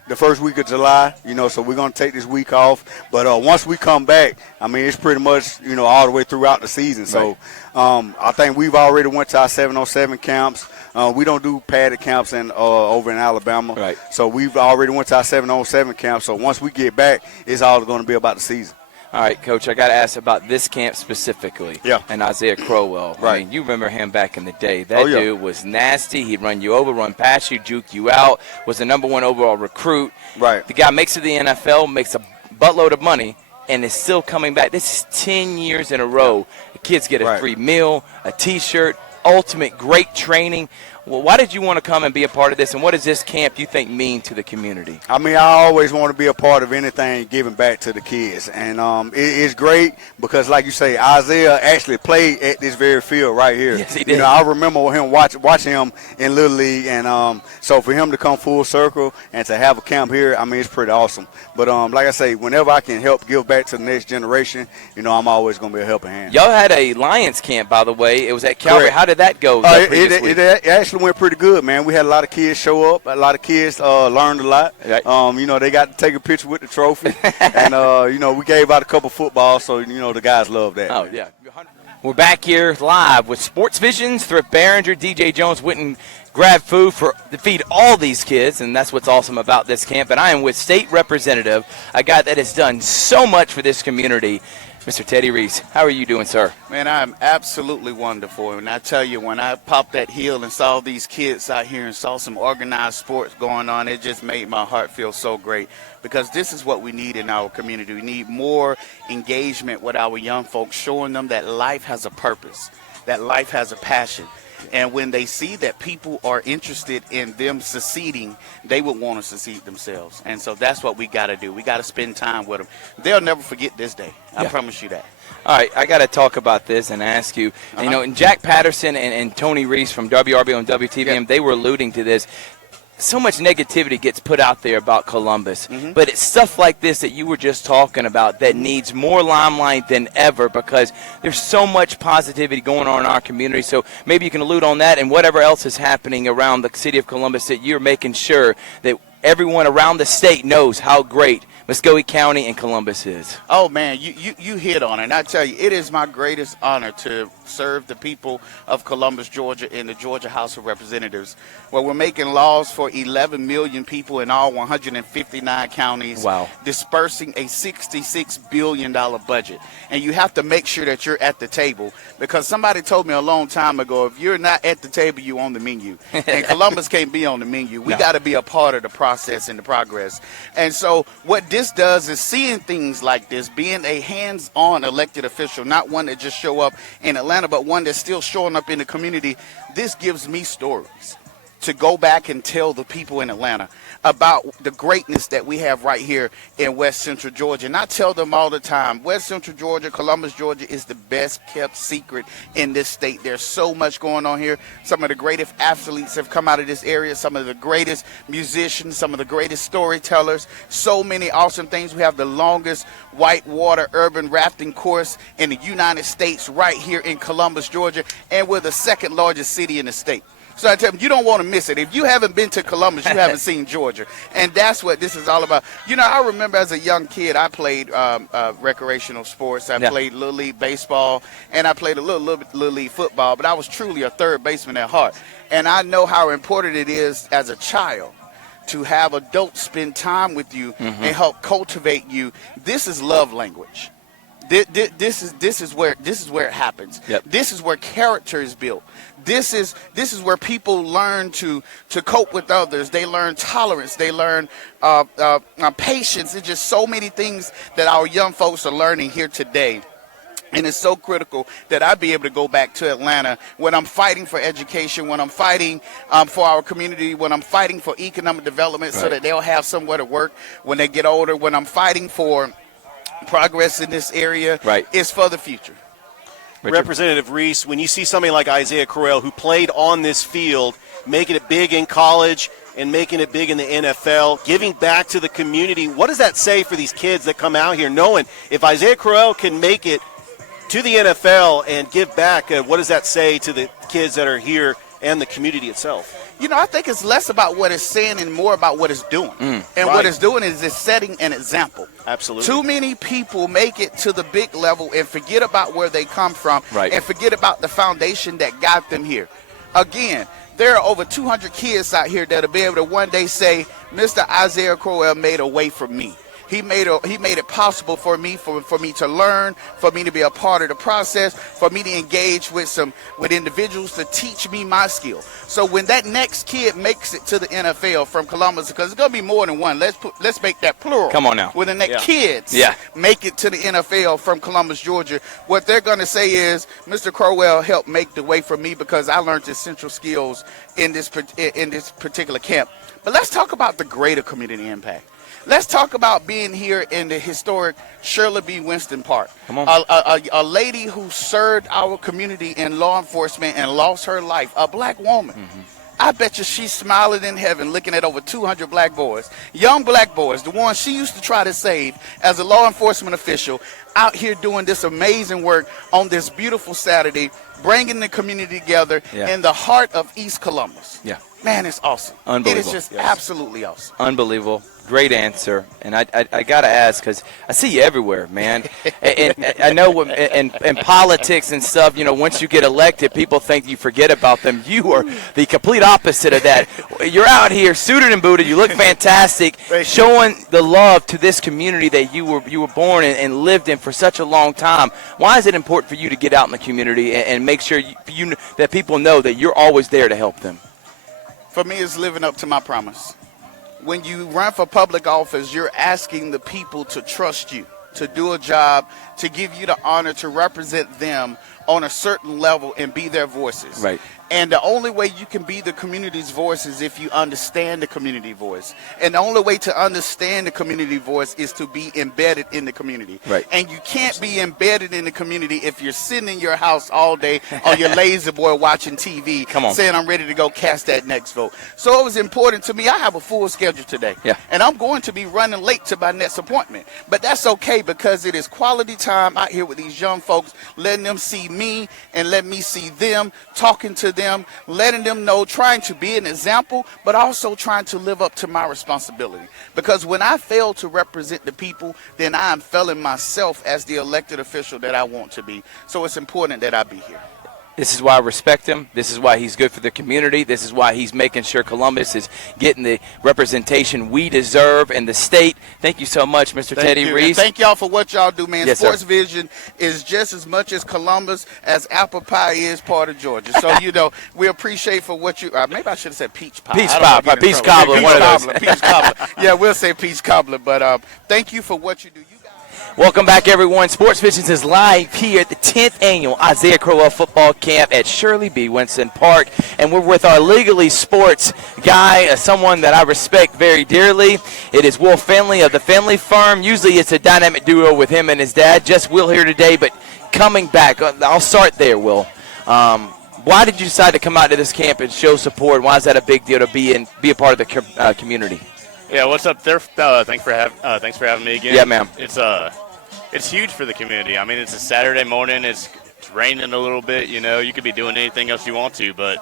The first week of July, so we're going to take this week off. But once we come back, it's pretty much, all the way throughout the season. So I think we've already went to our 707 camps. We don't do padded camps over in Alabama. Right. So we've already went to our 707 camp. So once we get back, it's all going to be about the season. All right, Coach, I got to ask about this camp specifically. Yeah. And Isaiah Crowell. Right. You remember him back in the day. That dude was nasty. He'd run you over, run past you, juke you out, was the #1 overall recruit. Right. The guy makes it to the NFL, makes a buttload of money, and is still coming back. This is 10 years in a row. The kids get a free meal, a T-shirt, ultimate great training. Well, why did you want to come and be a part of this, and what does this camp you think mean to the community? I always want to be a part of anything giving back to the kids, and it's great because, like you say, Isaiah actually played at this very field right here. Yes, he did. I remember him watching him in Little League, and so for him to come full circle and to have a camp here, it's pretty awesome. But like I say, whenever I can help give back to the next generation, I'm always going to be a helping hand. Y'all had a Lions camp, by the way. It was at Calvary. Correct. How did that go? It actually went pretty good, man. We had a lot of kids show up. A lot of kids learned a lot. Right. They got to take a picture with the trophy. And, we gave out a couple footballs, so, the guys love that. Oh, yeah. We're back here live with Sportsvisions. Thrift Behringer, DJ Jones went and grabbed food to feed all these kids, and that's what's awesome about this camp. And I am with State Representative, a guy that has done so much for this community, Mr. Teddy Reese. How are you doing, sir? Man, I'm absolutely wonderful. And I tell you, when I popped that hill and saw these kids out here and saw some organized sports going on, it just made my heart feel so great. Because this is what we need in our community. We need more engagement with our young folks, showing them that life has a purpose, that life has a passion. And when they see that people are interested in them succeeding, they would want to succeed themselves. And so that's what we got to do. We got to spend time with them. They'll never forget this day. I promise you that. All right, I got to talk about this and ask you. And Jack Patterson and Tony Reese from WRBO and WTVM, they were alluding to this. So much negativity gets put out there about Columbus, but it's stuff like this that you were just talking about that needs more limelight than ever because there's so much positivity going on in our community. So maybe you can allude on that and whatever else is happening around the city of Columbus that you're making sure that everyone around the state knows how great Muscogee County and Columbus is. Oh, man, you hit on it. And I tell you, it is my greatest honor to serve the people of Columbus, Georgia, in the Georgia House of Representatives, where we're making laws for 11 million people in all 159 counties, dispersing a $66 billion budget. And you have to make sure that you're at the table, because somebody told me a long time ago, if you're not at the table, you're on the menu. And Columbus can't be on the menu. We got to be a part of the process and the progress. And so what this does is seeing things like this, being a hands-on elected official, not one that just show up in Atlanta, but one that's still showing up in the community. This gives me stories to go back and tell the people in Atlanta about the greatness that we have right here in West Central Georgia. And I tell them all the time, West Central Georgia, Columbus, Georgia is the best kept secret in this state. There's so much going on here. Some of the greatest athletes have come out of this area, some of the greatest musicians, some of the greatest storytellers, so many awesome things. We have the longest whitewater urban rafting course in the United States right here in Columbus, Georgia, and we're the second largest city in the state. So I tell them, you don't want to miss it. If you haven't been to Columbus, you haven't seen Georgia. And that's what this is all about. I remember as a young kid, I played recreational sports. I played Little League baseball, and I played a little bit Little League football. But I was truly a third baseman at heart. And I know how important it is as a child to have adults spend time with you and help cultivate you. This is love language. This is where it happens. Yep. This is where character is built. This is where people learn to cope with others. They learn tolerance. They learn patience. It's just so many things that our young folks are learning here today. And it's so critical that I be able to go back to Atlanta when I'm fighting for education, when I'm fighting for our community, when I'm fighting for economic development so that they'll have somewhere to work when they get older, when I'm fighting for progress in this area. It's for the future. Richard. Representative Reese, when you see somebody like Isaiah Crowell, who played on this field, making it big in college and making it big in the NFL, giving back to the community, what does that say for these kids that come out here knowing if Isaiah Crowell can make it to the NFL and give back, what does that say to the kids that are here and the community itself? You know, I think it's less about what it's saying and more about what it's doing. What it's doing is it's setting an example. Absolutely. Too many people make it to the big level and forget about where they come from and forget about the foundation that got them here. Again, there are over 200 kids out here that'll be able to one day say, Mr. Isaiah Crowell made a way for me. He made it possible for me to learn, for me to be a part of the process, for me to engage with individuals to teach me my skill. So when that next kid makes it to the NFL from Columbus, because it's gonna be more than one. Let's make that plural. Come on now. When the next kids make it to the NFL from Columbus, Georgia, what they're gonna say is, Mr. Crowell helped make the way for me because I learned essential skills in this particular camp. But let's talk about the greater community impact. Let's talk about being here in the historic Shirley B. Winston Park. Come on. A lady who served our community in law enforcement and lost her life, a black woman. I bet you she's smiling in heaven looking at over 200 black boys, young black boys, the ones she used to try to save as a law enforcement official, out here doing this amazing work on this beautiful Saturday, bringing the community together in the heart of East Columbus. Man, it's awesome. Unbelievable. It is just absolutely awesome. Unbelievable. Great answer. And I got to ask, because I see you everywhere, man. and I know in politics and stuff, you know, once you get elected, people think you forget about them. You are the complete opposite of that. You're out here suited and booted. You look fantastic, showing the love to this community that you were born in and lived in for such a long time. Why is it important for you to get out in the community and make sure that people know that you're always there to help them? For me, it's living up to my promise. When you run for public office, you're asking the people to trust you, to do a job, to give you the honor to represent them on a certain level and be their voices. Right. And the only way you can be the community's voice is if you understand the community voice. And the only way to understand the community voice is to be embedded in the community. Right. And you can't be embedded in the community if you're sitting in your house all day on your lazy boy watching TV, saying I'm ready to go cast that next vote. So it was important to me. I have a full schedule today. And I'm going to be running late to my next appointment. But that's okay because it is quality time out here with these young folks, letting them see me and let me see them, talking to them, letting them know, trying to be an example, but also trying to live up to my responsibility. Because when I fail to represent the people, then I am failing myself as the elected official that I want to be. So it's important that I be here. This is why I respect him. This is why he's good for the community. This is why he's making sure Columbus is getting the representation we deserve in the state. Thank you so much, Mr. Teddy Reese. Thank y'all for what y'all do, man. Yes, Sportsvision is just as much as Columbus as apple pie is part of Georgia. So, you know, we appreciate for what you maybe I should have said peach pie. Peach pie, peach cobbler, one of those. Peach cobbler. Yeah, we'll say peach cobbler. But thank you for what you do. Welcome back, everyone. Sportsvisions is live here at the 10th annual Isaiah Crowell football camp at Shirley B. Winston Park. And we're with our Legally Sports guy, someone that I respect very dearly. It is Will Finley of the Finley firm. Usually it's a dynamic duo with him and his dad. Just Will here today, but coming back. I'll start there, Will. Why did you decide to come out to this camp and show support? Why is that a big deal to be a part of the community? Yeah, what's up there? Thanks for having me again. Yeah, ma'am. It's huge for the community. I mean, it's a Saturday morning. It's raining a little bit. You know, you could be doing anything else you want to, but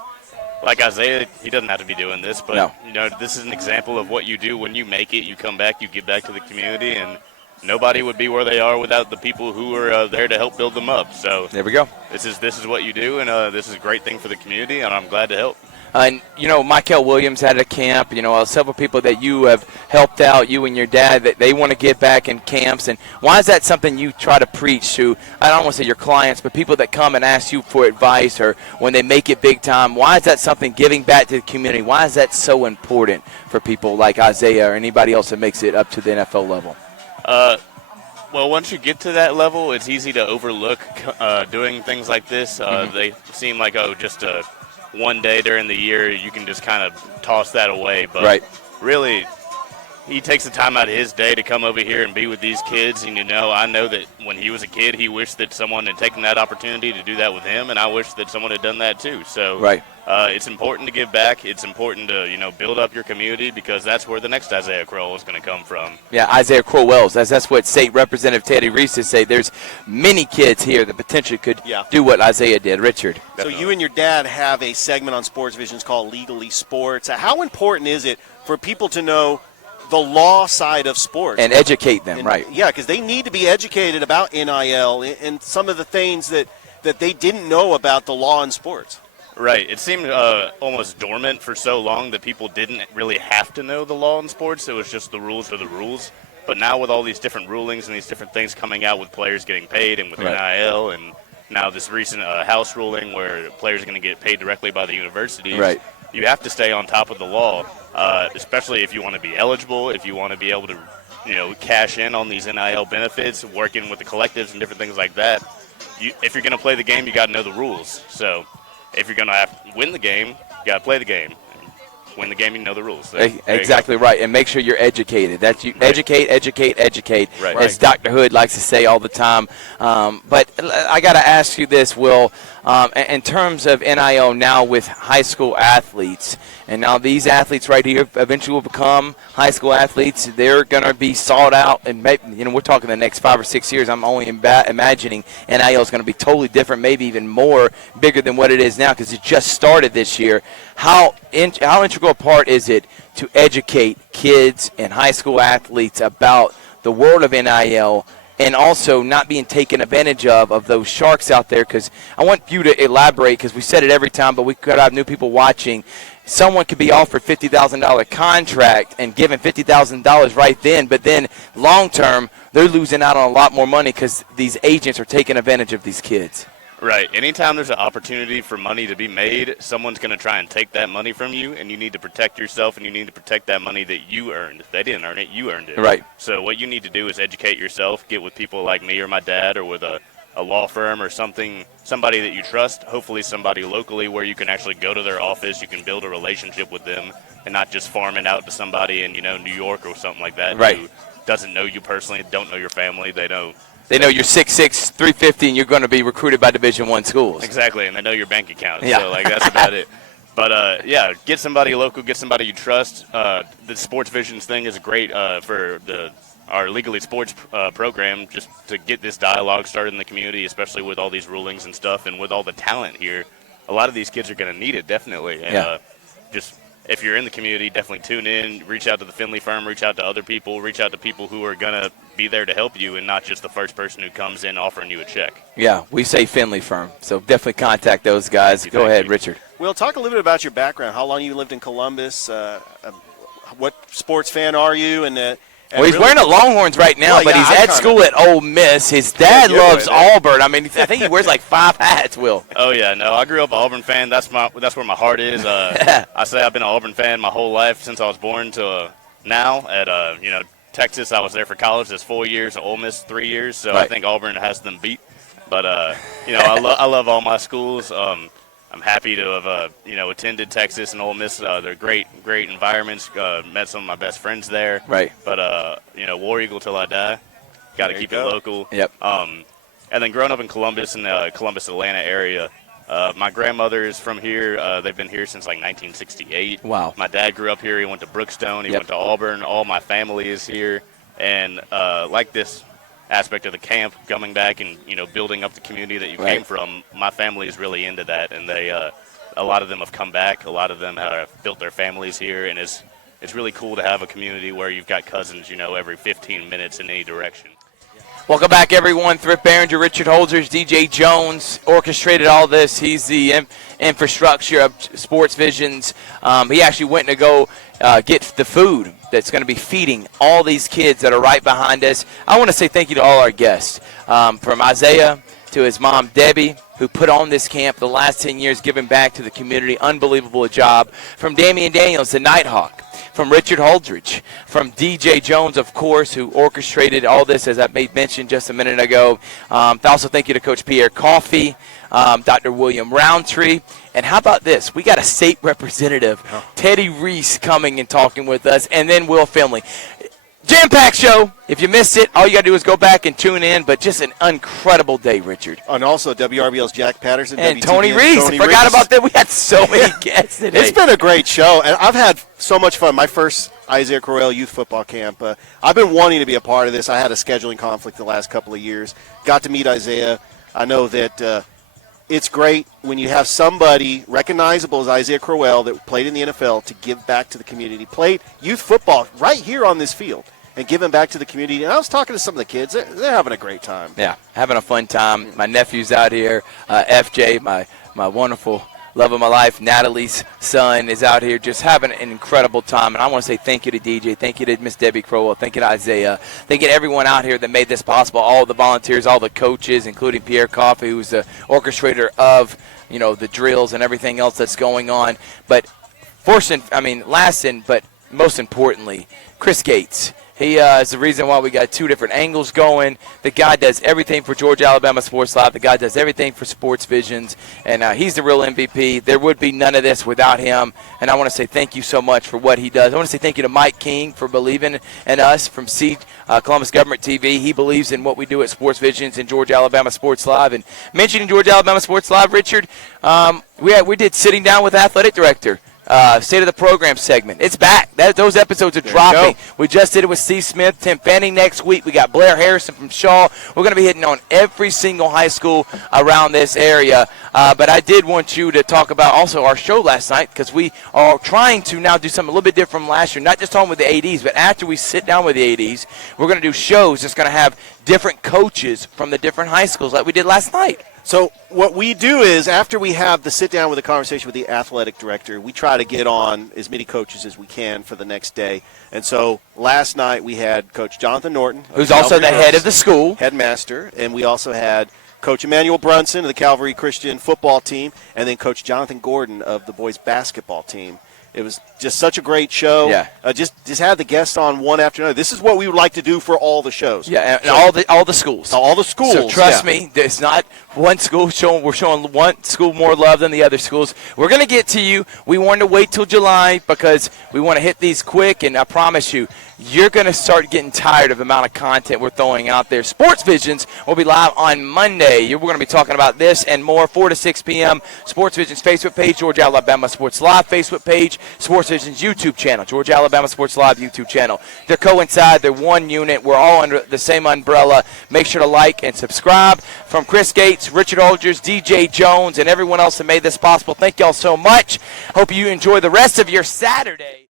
like Isaiah, he doesn't have to be doing this. But you know, this is an example of what you do when you make it. You come back, you give back to the community, and nobody would be where they are without the people who are there to help build them up. So there we go. This is what you do, and this is a great thing for the community, and I'm glad to help. And, Michael Williams had a camp. Several people that you have helped out, you and your dad, that they want to get back in camps. And why is that something you try to preach to, I don't want to say your clients, but people that come and ask you for advice or when they make it big time? Why is that something, giving back to the community, why is that so important for people like Isaiah or anybody else that makes it up to the NFL level? Well, once you get to that level, it's easy to overlook doing things like this. They seem like, just one day during the year, you can just kind of toss that away. But really, he takes the time out of his day to come over here and be with these kids. And, I know that when he was a kid, he wished that someone had taken that opportunity to do that with him, and I wish that someone had done that too. So it's important to give back. It's important to, build up your community, because that's where the next Isaiah Crowell is going to come from. Yeah, Isaiah Crowell's. That's what State Representative Teddy Reese would say. There's many kids here that potentially could do what Isaiah did. Richard. So you and your dad have a segment on Sportsvisions called Legally Sports. How important is it for people to know the law side of sports and educate them, right? Yeah, because they need to be educated about NIL and some of the things that they didn't know about the law in sports. Right. It seemed almost dormant for so long that people didn't really have to know the law in sports. It was just the rules are the rules. But now with all these different rulings and these different things coming out with players getting paid and with NIL, and now this recent House ruling where players are going to get paid directly by the universities, you have to stay on top of the law, especially if you want to be eligible, if you want to be able to, cash in on these NIL benefits, working with the collectives and different things like that. If you're going to play the game, you got to know the rules. So if you're going to have to win the game, you got to play the game. Win the game, you know the rules. So, exactly right, and make sure you're educated. That's you. Educate, as Dr. Hood likes to say all the time. But I got to ask you this, Will, in terms of NIL now with high school athletes, and now these athletes right here eventually will become high school athletes. They're going to be sought out, and maybe, we're talking the next 5 or 6 years. I'm only imagining NIL is going to be totally different, maybe even more bigger than what it is now, because it just started this year. How integral a part is it to educate kids and high school athletes about the world of NIL and also not being taken advantage of those sharks out there? Because I want you to elaborate, because we said it every time, but we could have new people watching. Someone could be offered $50,000 contract and given $50,000 right then, but then long term they're losing out on a lot more money because these agents are taking advantage of these kids. Right. Anytime there's an opportunity for money to be made, someone's going to try and take that money from you, and you need to protect yourself, and you need to protect that money that you earned. They didn't earn it. You earned it. Right. So what you need to do is educate yourself, get with people like me or my dad or with a law firm or somebody that you trust, hopefully somebody locally where you can actually go to their office, you can build a relationship with them and not just farm it out to somebody in, New York or something like that who doesn't know you personally, don't know your family, They know you're 6'6", 350, and you're going to be recruited by Division I schools. Exactly, and they know your bank account. Yeah. So, that's about it. But, get somebody local, get somebody you trust. The Sportsvisions thing is great for our Legally Sports program, just to get this dialogue started in the community, especially with all these rulings and stuff, and with all the talent here. A lot of these kids are going to need it, definitely. And just if you're in the community, definitely tune in, reach out to the Finley firm, reach out to other people, reach out to people who are going to be there to help you and not just the first person who comes in offering you a check. Yeah, we say Finley firm, so definitely contact those guys. Go ahead, Richard. Well, talk a little bit about your background, how long you lived in Columbus, what sports fan are you, and well, he's wearing a Longhorns right now, but he's at school at Ole Miss. His dad loves Auburn. I mean, I think he wears like 5 hats, Will. Oh, yeah. No, I grew up an Auburn fan. That's where my heart is. I say I've been an Auburn fan my whole life since I was born to now. At, Texas, I was there for college. That's 4 years. Ole Miss, 3 years. So I think Auburn has them beat. But, I love all my schools. I'm happy to have, attended Texas and Ole Miss. They're great environments. Met some of my best friends there. Right. But, War Eagle till I die. Got to keep it local. Yep. And then growing up in Columbus, in the Columbus, Atlanta area, my grandmother is from here. They've been here since like 1968. Wow. My dad grew up here. He went to Brookstone. He went to Auburn. All my family is here. And like this aspect of the camp, coming back and building up the community that you came from, my family is really into that, and they a lot of them have come back, a lot of them have built their families here, and it's really cool to have a community where you've got cousins every 15 minutes in any direction. Welcome back, everyone. Thrift Behringer, Richard Holdridge, DJ Jones orchestrated all this. He's the infrastructure of Sportsvisions. He actually went to go get the food that's going to be feeding all these kids that are right behind us. I want to say thank you to all our guests, from Isaiah to his mom, Debbie, who put on this camp the last 10 years, giving back to the community. Unbelievable job. From Damian Daniels, the Nighthawk. From Richard Holdridge, from DJ Jones, of course, who orchestrated all this, as I made mention just a minute ago. Also, thank you to Coach Pierre Coffey, Dr. William Roundtree. And how about this? We got a state representative, Teddy Reese, coming and talking with us, and then Will Finley. Jam-packed show. If you missed it, all you got to do is go back and tune in. But just an incredible day, Richard. And also WRBL's Jack Patterson. And Tony Reese. I forgot about that. We had so many guests today. It's been a great show, and I've had so much fun. My first Isaiah Crowell youth football camp. I've been wanting to be a part of this. I had a scheduling conflict the last couple of years. Got to meet Isaiah. I know that it's great when you have somebody recognizable as Isaiah Crowell that played in the NFL to give back to the community. Played youth football right here on this field and giving back to the community. And I was talking to some of the kids. They're having a great time. Yeah, having a fun time. My nephew's out here. FJ, my wonderful love of my life, Natalie's son, is out here just having an incredible time. And I want to say thank you to DJ. Thank you to Miss Debbie Crowell. Thank you to Isaiah. Thank you to everyone out here that made this possible, all the volunteers, all the coaches, including Pierre Coffey, who's the orchestrator of, the drills and everything else that's going on. But but most importantly, Chris Gates. He is the reason why we got two different angles going. The guy does everything for Georgia Alabama Sports Live. The guy does everything for Sportsvisions, and he's the real MVP. There would be none of this without him, and I want to say thank you so much for what he does. I want to say thank you to Mike King for believing in us from Columbus Government TV. He believes in what we do at Sportsvisions and Georgia Alabama Sports Live. And mentioning Georgia Alabama Sports Live, Richard, we did Sitting Down with Athletic Director. State of the Program segment. It's back. Those episodes are dropping. We just did it with Steve Smith, Tim Fanning next week. We got Blair Harrison from Shaw. We're going to be hitting on every single high school around this area. But I did want you to talk about also our show last night, because we are trying to now do something a little bit different from last year, not just talking with the ADs, but after we sit down with the ADs, we're going to do shows that's going to have different coaches from the different high schools like we did last night. So what we do is, after we have the sit-down with a conversation with the athletic director, we try to get on as many coaches as we can for the next day. And so last night we had Coach Jonathan Norton, who's also the head of the school, headmaster, and we also had Coach Emmanuel Brunson of the Calvary Christian football team, and then Coach Jonathan Gordon of the boys basketball team. It was just such a great show. Yeah. Just have the guests on one after another. This is what we would like to do for all the shows. Yeah, and so, all the schools. All the schools. So trust me, it's not one school we're showing one school more love than the other schools. We're going to get to you. We wanted to wait till July because we want to hit these quick, and I promise you, you're going to start getting tired of the amount of content we're throwing out there. Sportsvisions will be live on Monday. We're going to be talking about this and more, 4 to 6 p.m. Sportsvisions Facebook page, Georgia Alabama Sports Live Facebook page, Sportsvisions YouTube channel, Georgia Alabama Sports Live YouTube channel. They're coincide. They're one unit. We're all under the same umbrella. Make sure to like and subscribe. From Chris Gates, Richard Holdridge, DJ Jones, and everyone else that made this possible, thank y'all so much. Hope you enjoy the rest of your Saturday.